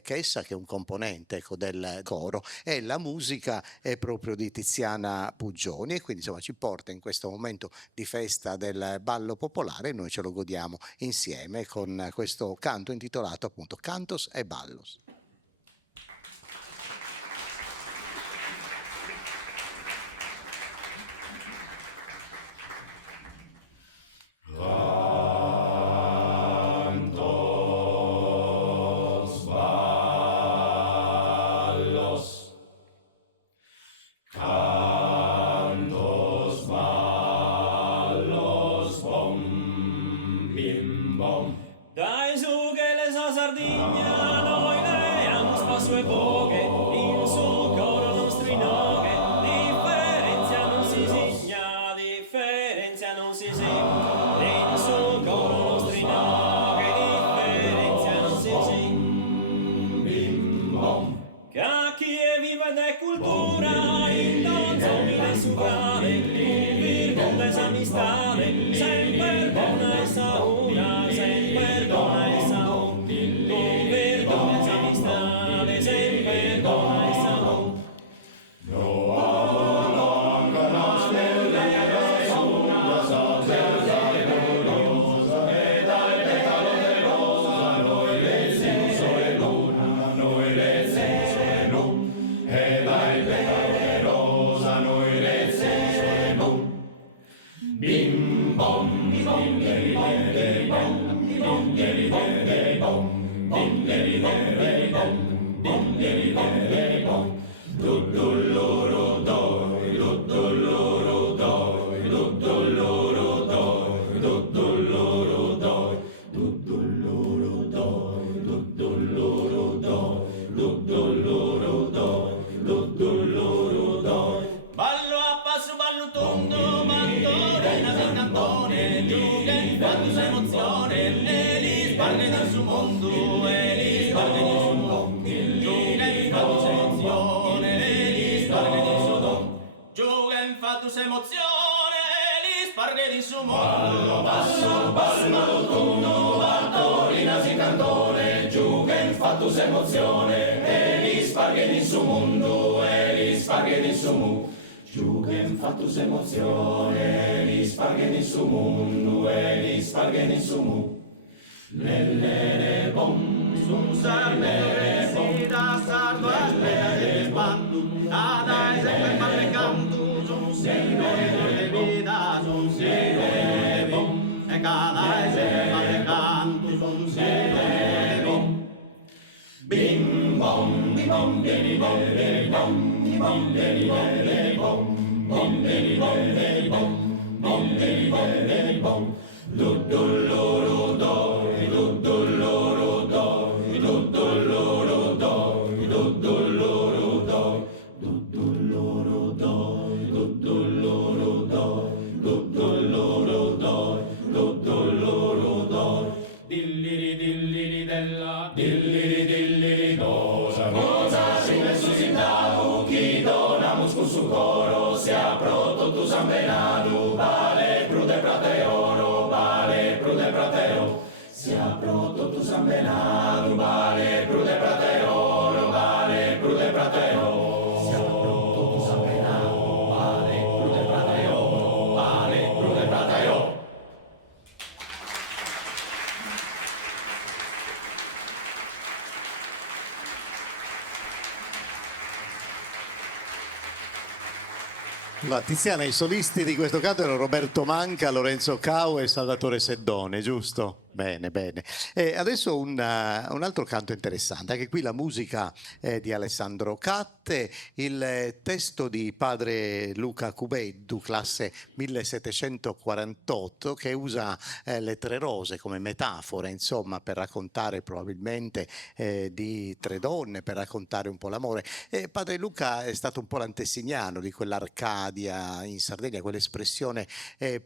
Chessa, che è un componente, ecco, del coro, e la musica è proprio di Tiziana Puggioni, e quindi insomma ci porta in questo momento di festa del ballo popolare e noi ce lo godiamo insieme con questo canto intitolato appunto Cantos e Ballos. Dai su che le sa Sardegna, noi le amo spasso e poche, in su coro nostri noghe, differenzia non si segna, differenzia non si segna, in su coro nostri noghe, differenzia non si segna. Che a chi è viva ed è cultura, in non somile su grave, un virgo esamistare, sempre buona e sauna, sempre buona e sauna, un virgo esamistare, sempre buona e sauna. Ballo a passo, ballo tondo, bandolina del cantone, giù che quando c'è emozione, e li sparge nel suo mondo, e li sparge nel suo mondo, giù che quando c'è emozione, e li sparge nel suo mondo, giù che quando c'è emozione, e li sparge nel suo mondo. Basso, ballo tondo, bandolina del cantone, giù che fatto c'è emozione, e li sparge nel suo mondo, e li sparge nel suo mondo. Giù che fatto s'emozione, li sparghe nel suo mondo e li sparghe nel suo mondo. Nelle bom, sun sarnere bom, da sardo a spere spandu, ad sempre male cantu, son sino e vita, son sino e bom, e cada sempre male cantu, son sino e bom. Bim bom, bim bom, bim bom, bim bom. Bom deli deli bom, bom deli deli bom, bom deli deli bom. Luddo loro doi, luddo loro doi, luddo loro doi, luddo loro doi, luddo loro doi, luddo loro doi, luddo loro doi, luddo loro doi. Dilliri dilliri della, dilliri dilliri cosa, cosa si messo si dau, chi donamos con su coro, si apro tutto San Benado, vale prude prateoro, vale prude prateo, si apro tutto San Benado, vale prude prateoro, vale prude prateo, si apro tutto San Benado, vale prude prateo, vale prude prateo. Tiziana, i solisti di questo canto erano Roberto Manca, Lorenzo Cao e Salvatore Seddone, giusto? Bene, bene. E adesso un altro canto interessante, anche qui la musica è di Alessandro Catte, il testo di padre Luca Cubeddu, classe 1748, che usa le tre rose come metafora, insomma, per raccontare probabilmente di tre donne, per raccontare un po' l'amore. E padre Luca è stato un po' l'antesignano di quell'Arcadia in Sardegna, quell'espressione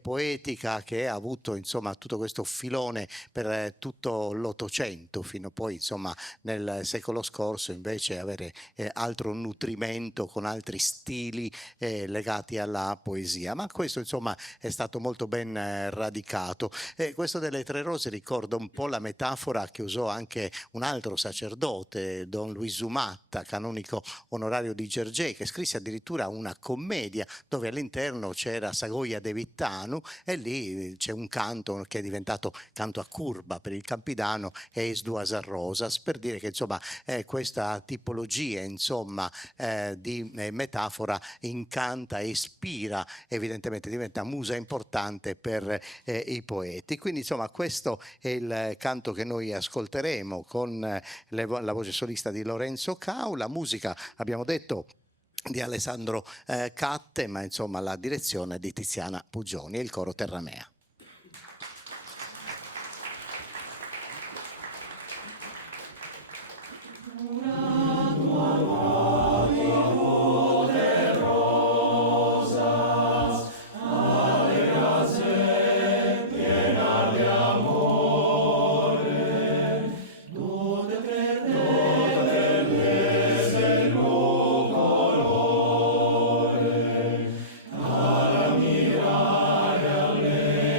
poetica che ha avuto, insomma, tutto questo filone per tutto l'Ottocento, fino poi insomma nel secolo scorso invece avere altro nutrimento con altri stili legati alla poesia, ma questo insomma è stato molto ben radicato. Questo delle tre rose ricorda un po' la metafora che usò anche un altro sacerdote, Don Luis Umatta, canonico onorario di Gergè, che scrisse addirittura una commedia dove all'interno c'era Sagoia de Vittanu e lì c'è un canto che è diventato canto a curva per il Campidano e Es duas rosas, per dire che insomma questa tipologia insomma di metafora incanta e ispira, evidentemente diventa musa importante per i poeti. Quindi insomma questo è il canto che noi ascolteremo con la voce solista di Lorenzo Cau, la musica abbiamo detto di Alessandro Catte, ma insomma la direzione di Tiziana Pugioni e il coro Terramea. Alla mirare alle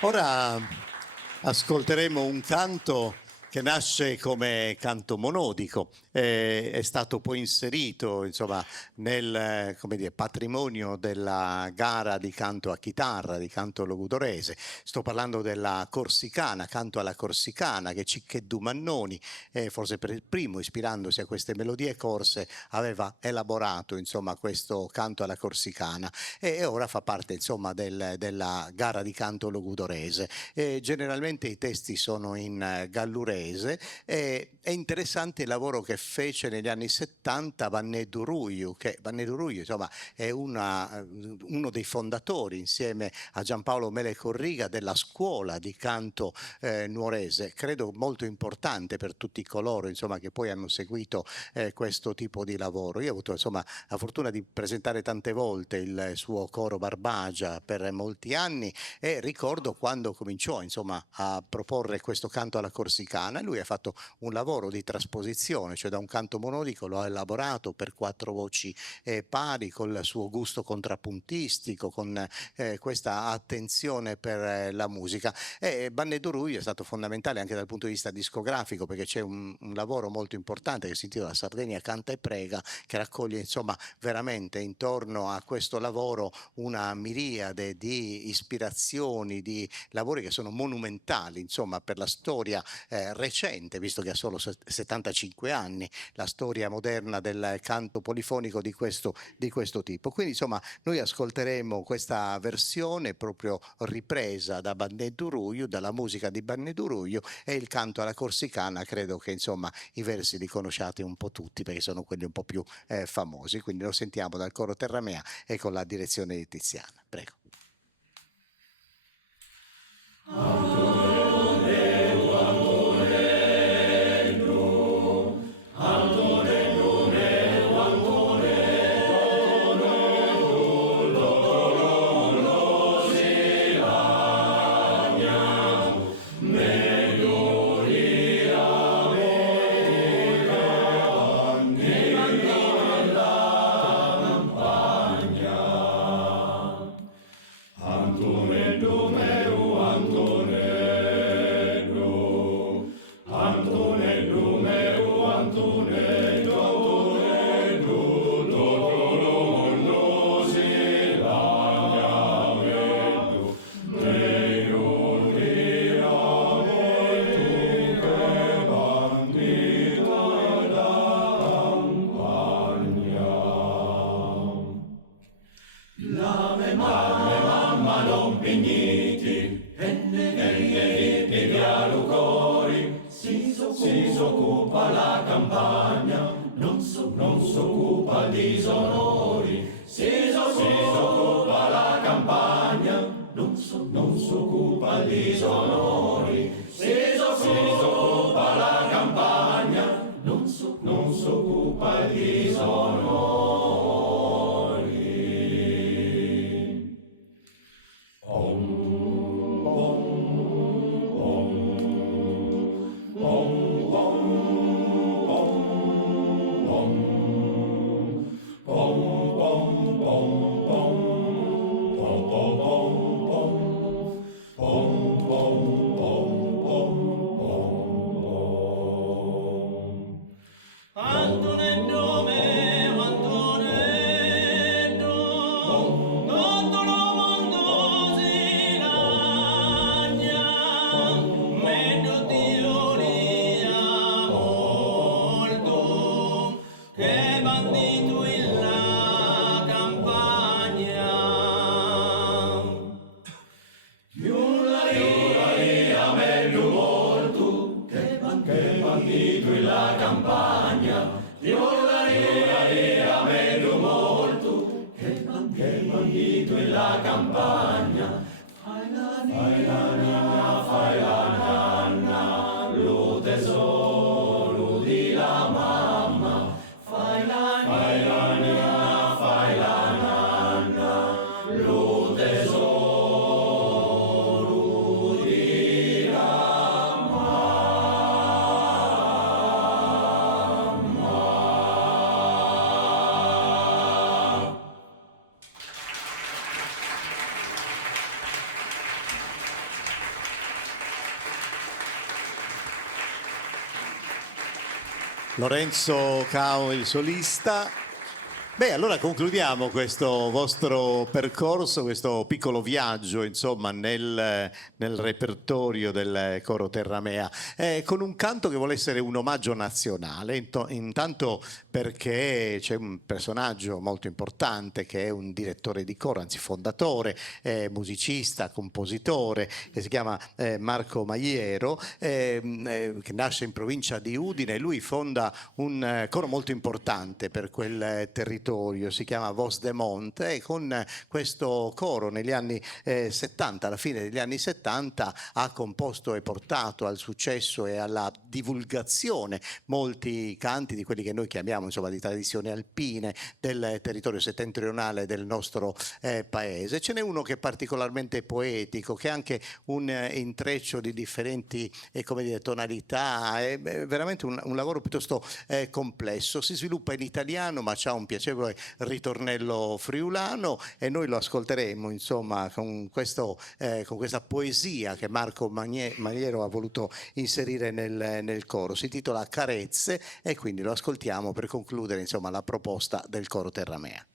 Ora ascolteremo un canto che nasce come canto monodico, è stato poi inserito insomma, nel come dire, patrimonio della gara di canto a chitarra, di canto logudorese. Sto parlando della corsicana, canto alla corsicana, che Ciccheddu Mannoni, forse per il primo, ispirandosi a queste melodie corse, aveva elaborato insomma, questo canto alla corsicana e ora fa parte insomma, della gara di canto logudorese. Generalmente i testi sono in gallurese. È interessante il lavoro che fece negli anni 70 Vanné Duruiu, che Vanné Duruiu insomma, è uno dei fondatori insieme a Giampaolo Mele Corriga della scuola di canto nuorese, credo molto importante per tutti coloro insomma, che poi hanno seguito questo tipo di lavoro. Io ho avuto insomma, la fortuna di presentare tante volte il suo coro Barbagia per molti anni e ricordo quando cominciò insomma, a proporre questo canto alla corsicana. Lui ha fatto un lavoro di trasposizione, cioè da un canto monodico lo ha elaborato per 4 voci pari, col suo gusto contrappuntistico, con questa attenzione per la musica. E Vanné Duruiu è stato fondamentale anche dal punto di vista discografico, perché c'è un lavoro molto importante che si intitola Sardegna canta e prega, che raccoglie insomma veramente intorno a questo lavoro una miriade di ispirazioni, di lavori che sono monumentali insomma per la storia recente, visto che ha solo 75 anni, la storia moderna del canto polifonico di questo tipo. Quindi insomma noi ascolteremo questa versione proprio ripresa da Vanné Duruiu, dalla musica di Vanné Duruiu, e il canto alla corsicana credo che insomma i versi li conosciate un po' tutti perché sono quelli un po' più famosi, quindi lo sentiamo dal coro Terramea e con la direzione di Tiziana. Prego. Lorenzo Cao, il solista. Beh, allora concludiamo questo vostro percorso, questo piccolo viaggio, insomma, nel repertorio del coro Terramea, con un canto che vuole essere un omaggio nazionale, intanto perché c'è un personaggio molto importante che è un direttore di coro, anzi fondatore, musicista, compositore, che si chiama Marco Maiero, che nasce in provincia di Udine. Lui fonda un coro molto importante per quel territorio, si chiama Vos de Monte, e con questo coro negli anni 70, alla fine degli anni 70, ha composto e portato al successo e alla divulgazione molti canti di quelli che noi chiamiamo, insomma, di tradizioni alpine del territorio settentrionale del nostro paese. Ce n'è uno che è particolarmente poetico, che ha anche un intreccio di differenti come dire, tonalità, è veramente un lavoro piuttosto complesso. Si sviluppa in italiano, ma c'ha un piacevole ritornello friulano, e noi lo ascolteremo, insomma, con questa poesia che Marco Maiero ha voluto inserire nel coro. Si intitola Carezze, e quindi lo ascoltiamo per concludere, insomma, la proposta del coro Terramea.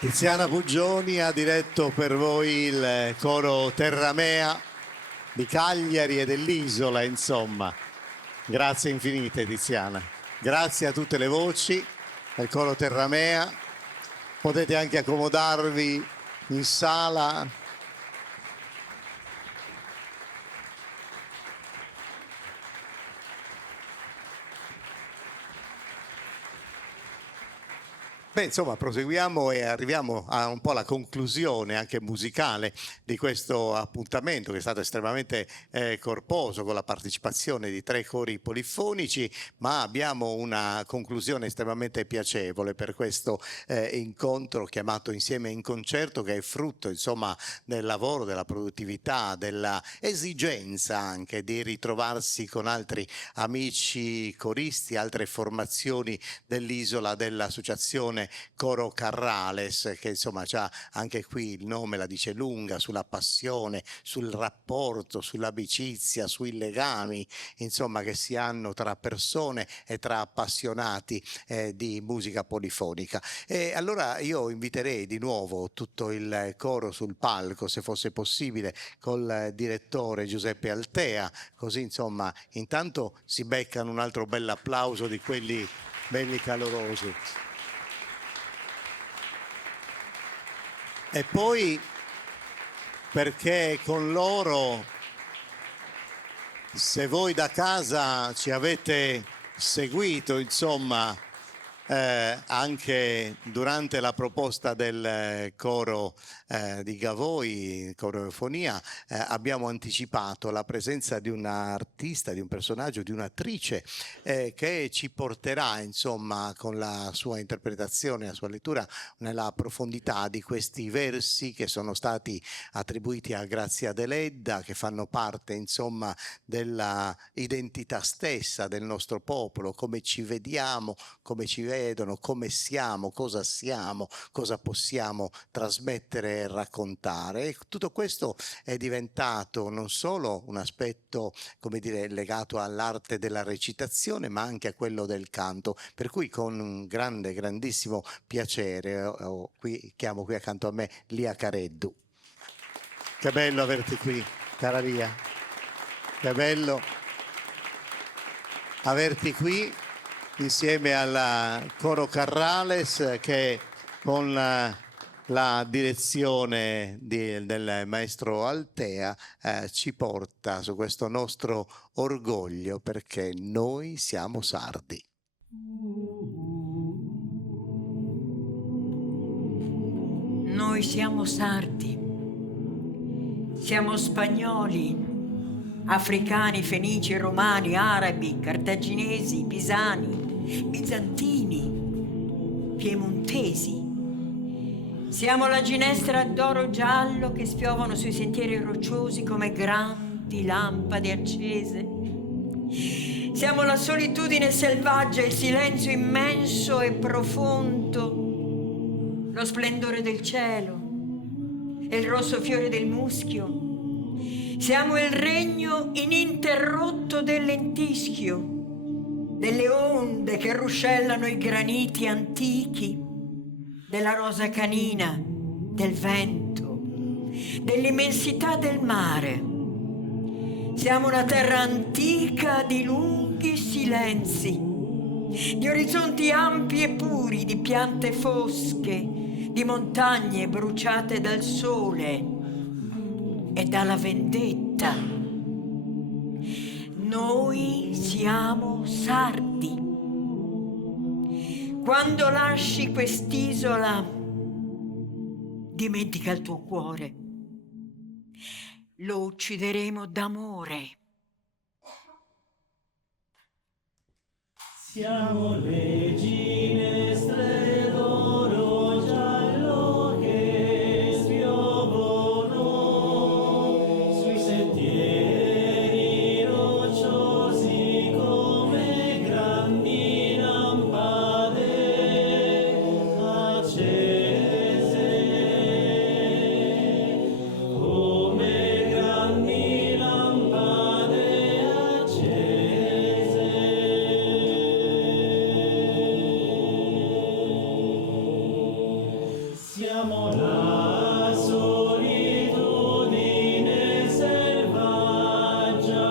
Tiziana Puggioni ha diretto per voi il coro Terramea di Cagliari e dell'isola, insomma. Grazie infinite, Tiziana. Grazie a tutte le voci del coro Terramea. Potete anche accomodarvi in sala. Beh, insomma, proseguiamo e arriviamo a un po' la conclusione anche musicale di questo appuntamento che è stato estremamente corposo con la partecipazione di 3 cori polifonici, ma abbiamo una conclusione estremamente piacevole per questo incontro chiamato Insieme in Concerto, che è frutto, insomma, del lavoro, della produttività, della esigenza anche di ritrovarsi con altri amici coristi, altre formazioni dell'isola, dell'associazione Coro Carrales, che insomma già anche qui il nome la dice lunga sulla passione, sul rapporto, sull'amicizia, sui legami insomma che si hanno tra persone e tra appassionati di musica polifonica. E allora io inviterei di nuovo tutto il coro sul palco, se fosse possibile, col direttore Giuseppe Altea, così insomma intanto si beccano un altro bell'applauso di quelli belli calorosi. E poi perché con loro, se voi da casa ci avete seguito, insomma, anche durante la proposta del coro di Gavoi, coro Eufonia, abbiamo anticipato la presenza di un artista, di un personaggio, di un'attrice che ci porterà, insomma, con la sua interpretazione, la sua lettura, nella profondità di questi versi che sono stati attribuiti a Grazia Deledda, che fanno parte, insomma, della identità stessa del nostro popolo, come ci vediamo, come ci vedono, come siamo, cosa possiamo trasmettere e raccontare. E tutto questo è diventato non solo un aspetto, come dire, legato all'arte della recitazione, ma anche a quello del canto, per cui con un grandissimo piacere chiamo qui accanto a me Lia Careddu. Che bello averti qui, cara Lia, che bello averti qui insieme al Coro Carrales, che con la direzione del maestro Altea ci porta su questo nostro orgoglio, perché noi siamo sardi. Noi siamo sardi, siamo spagnoli, africani, fenici, romani, arabi, cartaginesi, pisani, bizantini, piemontesi. Siamo la ginestra d'oro giallo che spiovano sui sentieri rocciosi come grandi lampade accese. Siamo la solitudine selvaggia, il silenzio immenso e profondo, lo splendore del cielo e il rosso fiore del muschio. Siamo il regno ininterrotto del lentischio, delle onde che ruscellano i graniti antichi, della rosa canina, del vento, dell'immensità del mare. Siamo una terra antica di lunghi silenzi, di orizzonti ampi e puri, di piante fosche, di montagne bruciate dal sole e dalla vendetta. Noi siamo sardi. Quando lasci quest'isola, dimentica il tuo cuore. Lo uccideremo d'amore. Siamo le ginestre d'oro giallo che spiovono sui sentieri rocciosi come grandi lampade accese, come grandi lampade accese. siamo la solitudine selvaggia,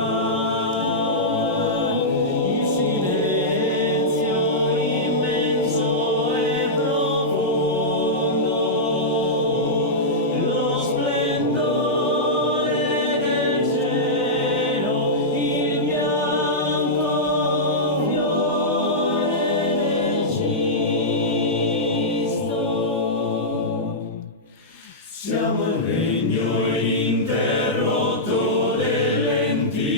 il silenzio immenso e profondo, lo splendore del cielo, il bianco fiore del cisto. Siamo il regno ininterrotto del lentisco,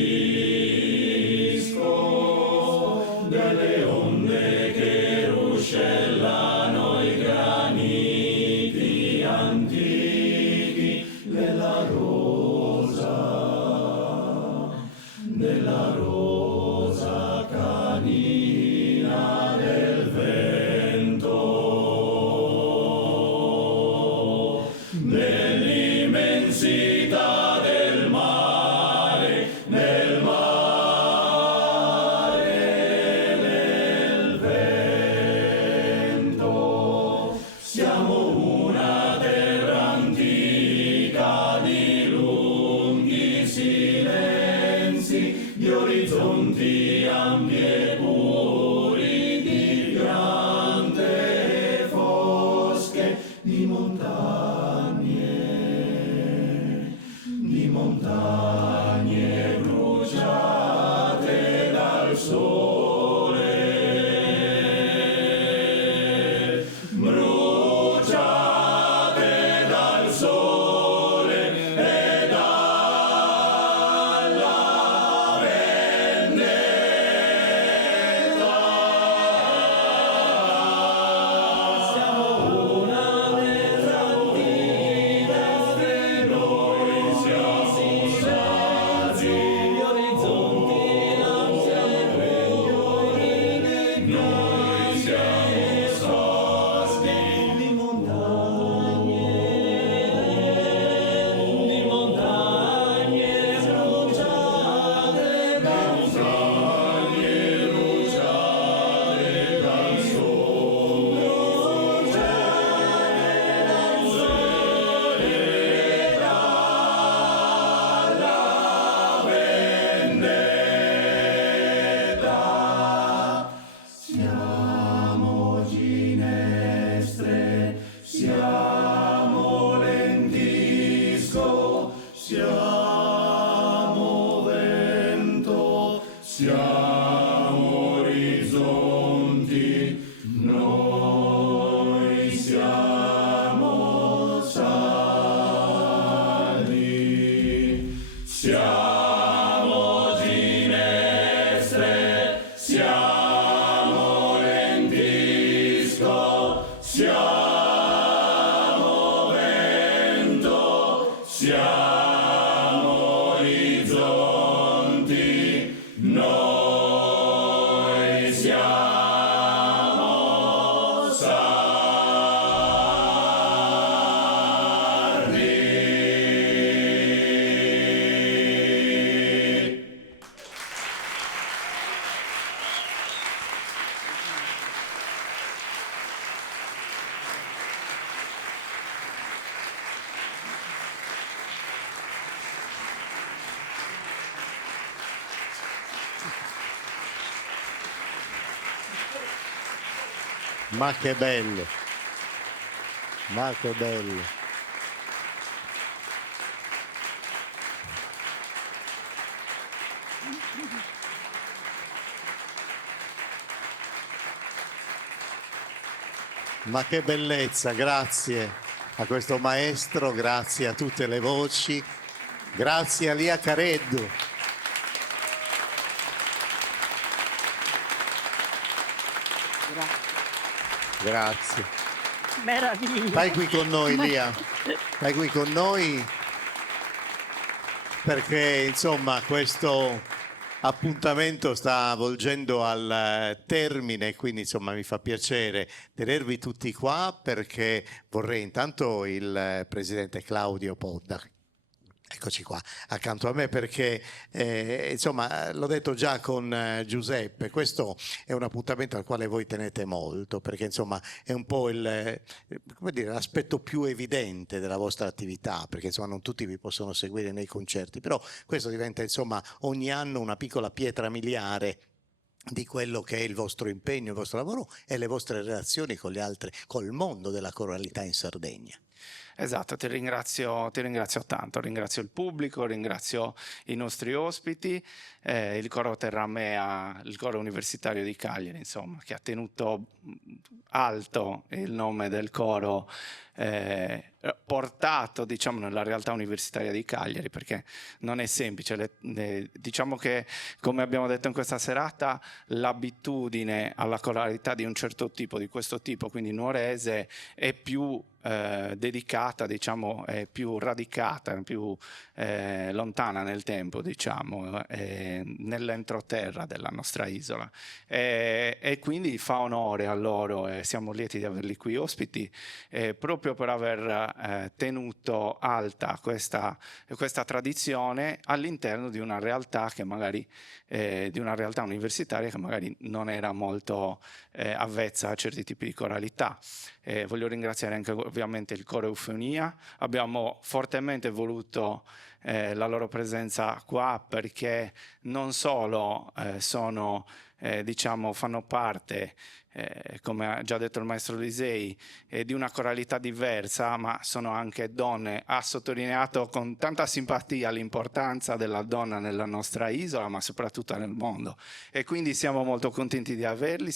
delle onde che ruscellano i graniti antichi, della rosa canina del vento, nell'immensità del mare, nel vento. Siamo una terra antica di lunghi silenzi, di orizzonti ampi e puri, di piante fosche, di montagne bruciate dal sole, bruciate dal sole e dalla vendetta. Siamo una terra antica e noi siamo stati gli orizzonti ampi e puri, noi siamo stati di montagne bruciate dal sole, siamo ginestre, siamo lentisco, siamo vento, siamo orizzonti, noi siamo saldi. Siamo ginestre, siamo lentisco, siamo vento, siamo orizzonti, noi siamo sardi. Ma che bello, ma che bello. Ma che bellezza, grazie a questo maestro, grazie a tutte le voci, grazie a Lia Careddu. Grazie. Meraviglia. Stai qui con noi, Lia. Stai qui con noi perché insomma questo appuntamento sta volgendo al termine, quindi insomma mi fa piacere tenervi tutti qua perché vorrei intanto il presidente Claudio Podda Eccoci qua, accanto a me perché, insomma, l'ho detto già con Giuseppe, questo è un appuntamento al quale voi tenete molto, perché insomma è un po' come dire, l'aspetto più evidente della vostra attività, perché insomma non tutti vi possono seguire nei concerti, però questo diventa insomma ogni anno una piccola pietra miliare di quello che è il vostro impegno, il vostro lavoro e le vostre relazioni con gli altri, col mondo della coralità in Sardegna. Esatto, ti ringrazio tanto, ringrazio il pubblico, ringrazio i nostri ospiti, il coro Terramea, il coro universitario di Cagliari, insomma, che ha tenuto alto il nome del coro portato, diciamo, nella realtà universitaria di Cagliari, perché non è semplice. Diciamo che, come abbiamo detto in questa serata, l'abitudine alla coralità di un certo tipo, di questo tipo, quindi nuorese, è più dedicata, diciamo, è più radicata, più lontana nel tempo, diciamo, nell'entroterra della nostra isola, e quindi fa onore a loro e siamo lieti di averli qui ospiti, proprio per aver tenuto alta questa tradizione all'interno di una realtà che magari di una realtà universitaria che magari non era molto avvezza a certi tipi di coralità. Voglio ringraziare anche ovviamente il coro Eufemia. Abbiamo fortemente voluto la loro presenza qua perché non solo sono diciamo, fanno parte, come ha già detto il maestro Lisei, di una coralità diversa, ma sono anche donne. Ha sottolineato con tanta simpatia l'importanza della donna nella nostra isola, ma soprattutto nel mondo. E quindi siamo molto contenti di averli,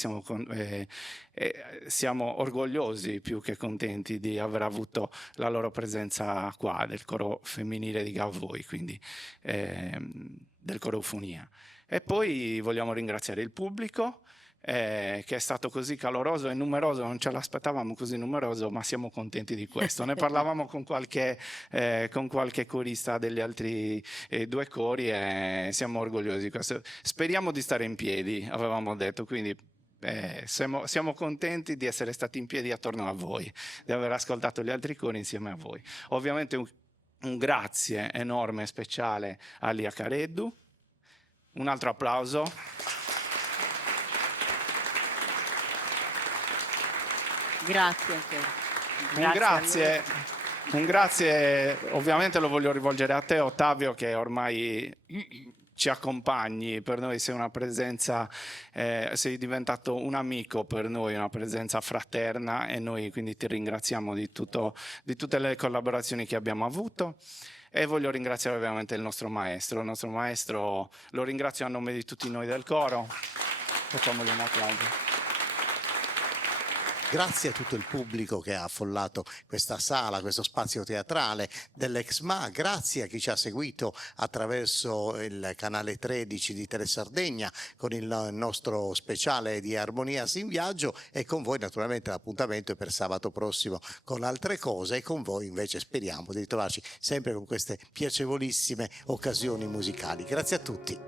siamo orgogliosi più che contenti di aver avuto la loro presenza qua, del coro femminile di Gavoi, quindi del coro Eufonia. E poi vogliamo ringraziare il pubblico che è stato così caloroso e numeroso, non ce l'aspettavamo così numeroso, ma siamo contenti di questo. Ne parlavamo con qualche corista degli altri due cori e siamo orgogliosi di questo. Speriamo di stare in piedi, avevamo detto, quindi siamo contenti di essere stati in piedi attorno a voi, di aver ascoltato gli altri cori insieme a voi. Ovviamente un grazie enorme e speciale a Lia Careddu. Un altro applauso. Grazie a te. Un grazie ovviamente lo voglio rivolgere a te, Ottavio, che ormai ci accompagni, per noi sei una presenza, sei diventato un amico per noi, una presenza fraterna, e noi quindi ti ringraziamo di tutte le collaborazioni che abbiamo avuto. E voglio ringraziare ovviamente il nostro maestro lo ringrazio a nome di tutti noi del coro. Facciamogli un applauso. Grazie a tutto il pubblico che ha affollato questa sala, questo spazio teatrale dell'Exma, grazie a chi ci ha seguito attraverso il canale 13 di Tele Sardegna con il nostro speciale di Armonias in Viaggio, e con voi naturalmente l'appuntamento è per sabato prossimo con altre cose, e con voi invece speriamo di ritrovarci sempre con queste piacevolissime occasioni musicali. Grazie a tutti.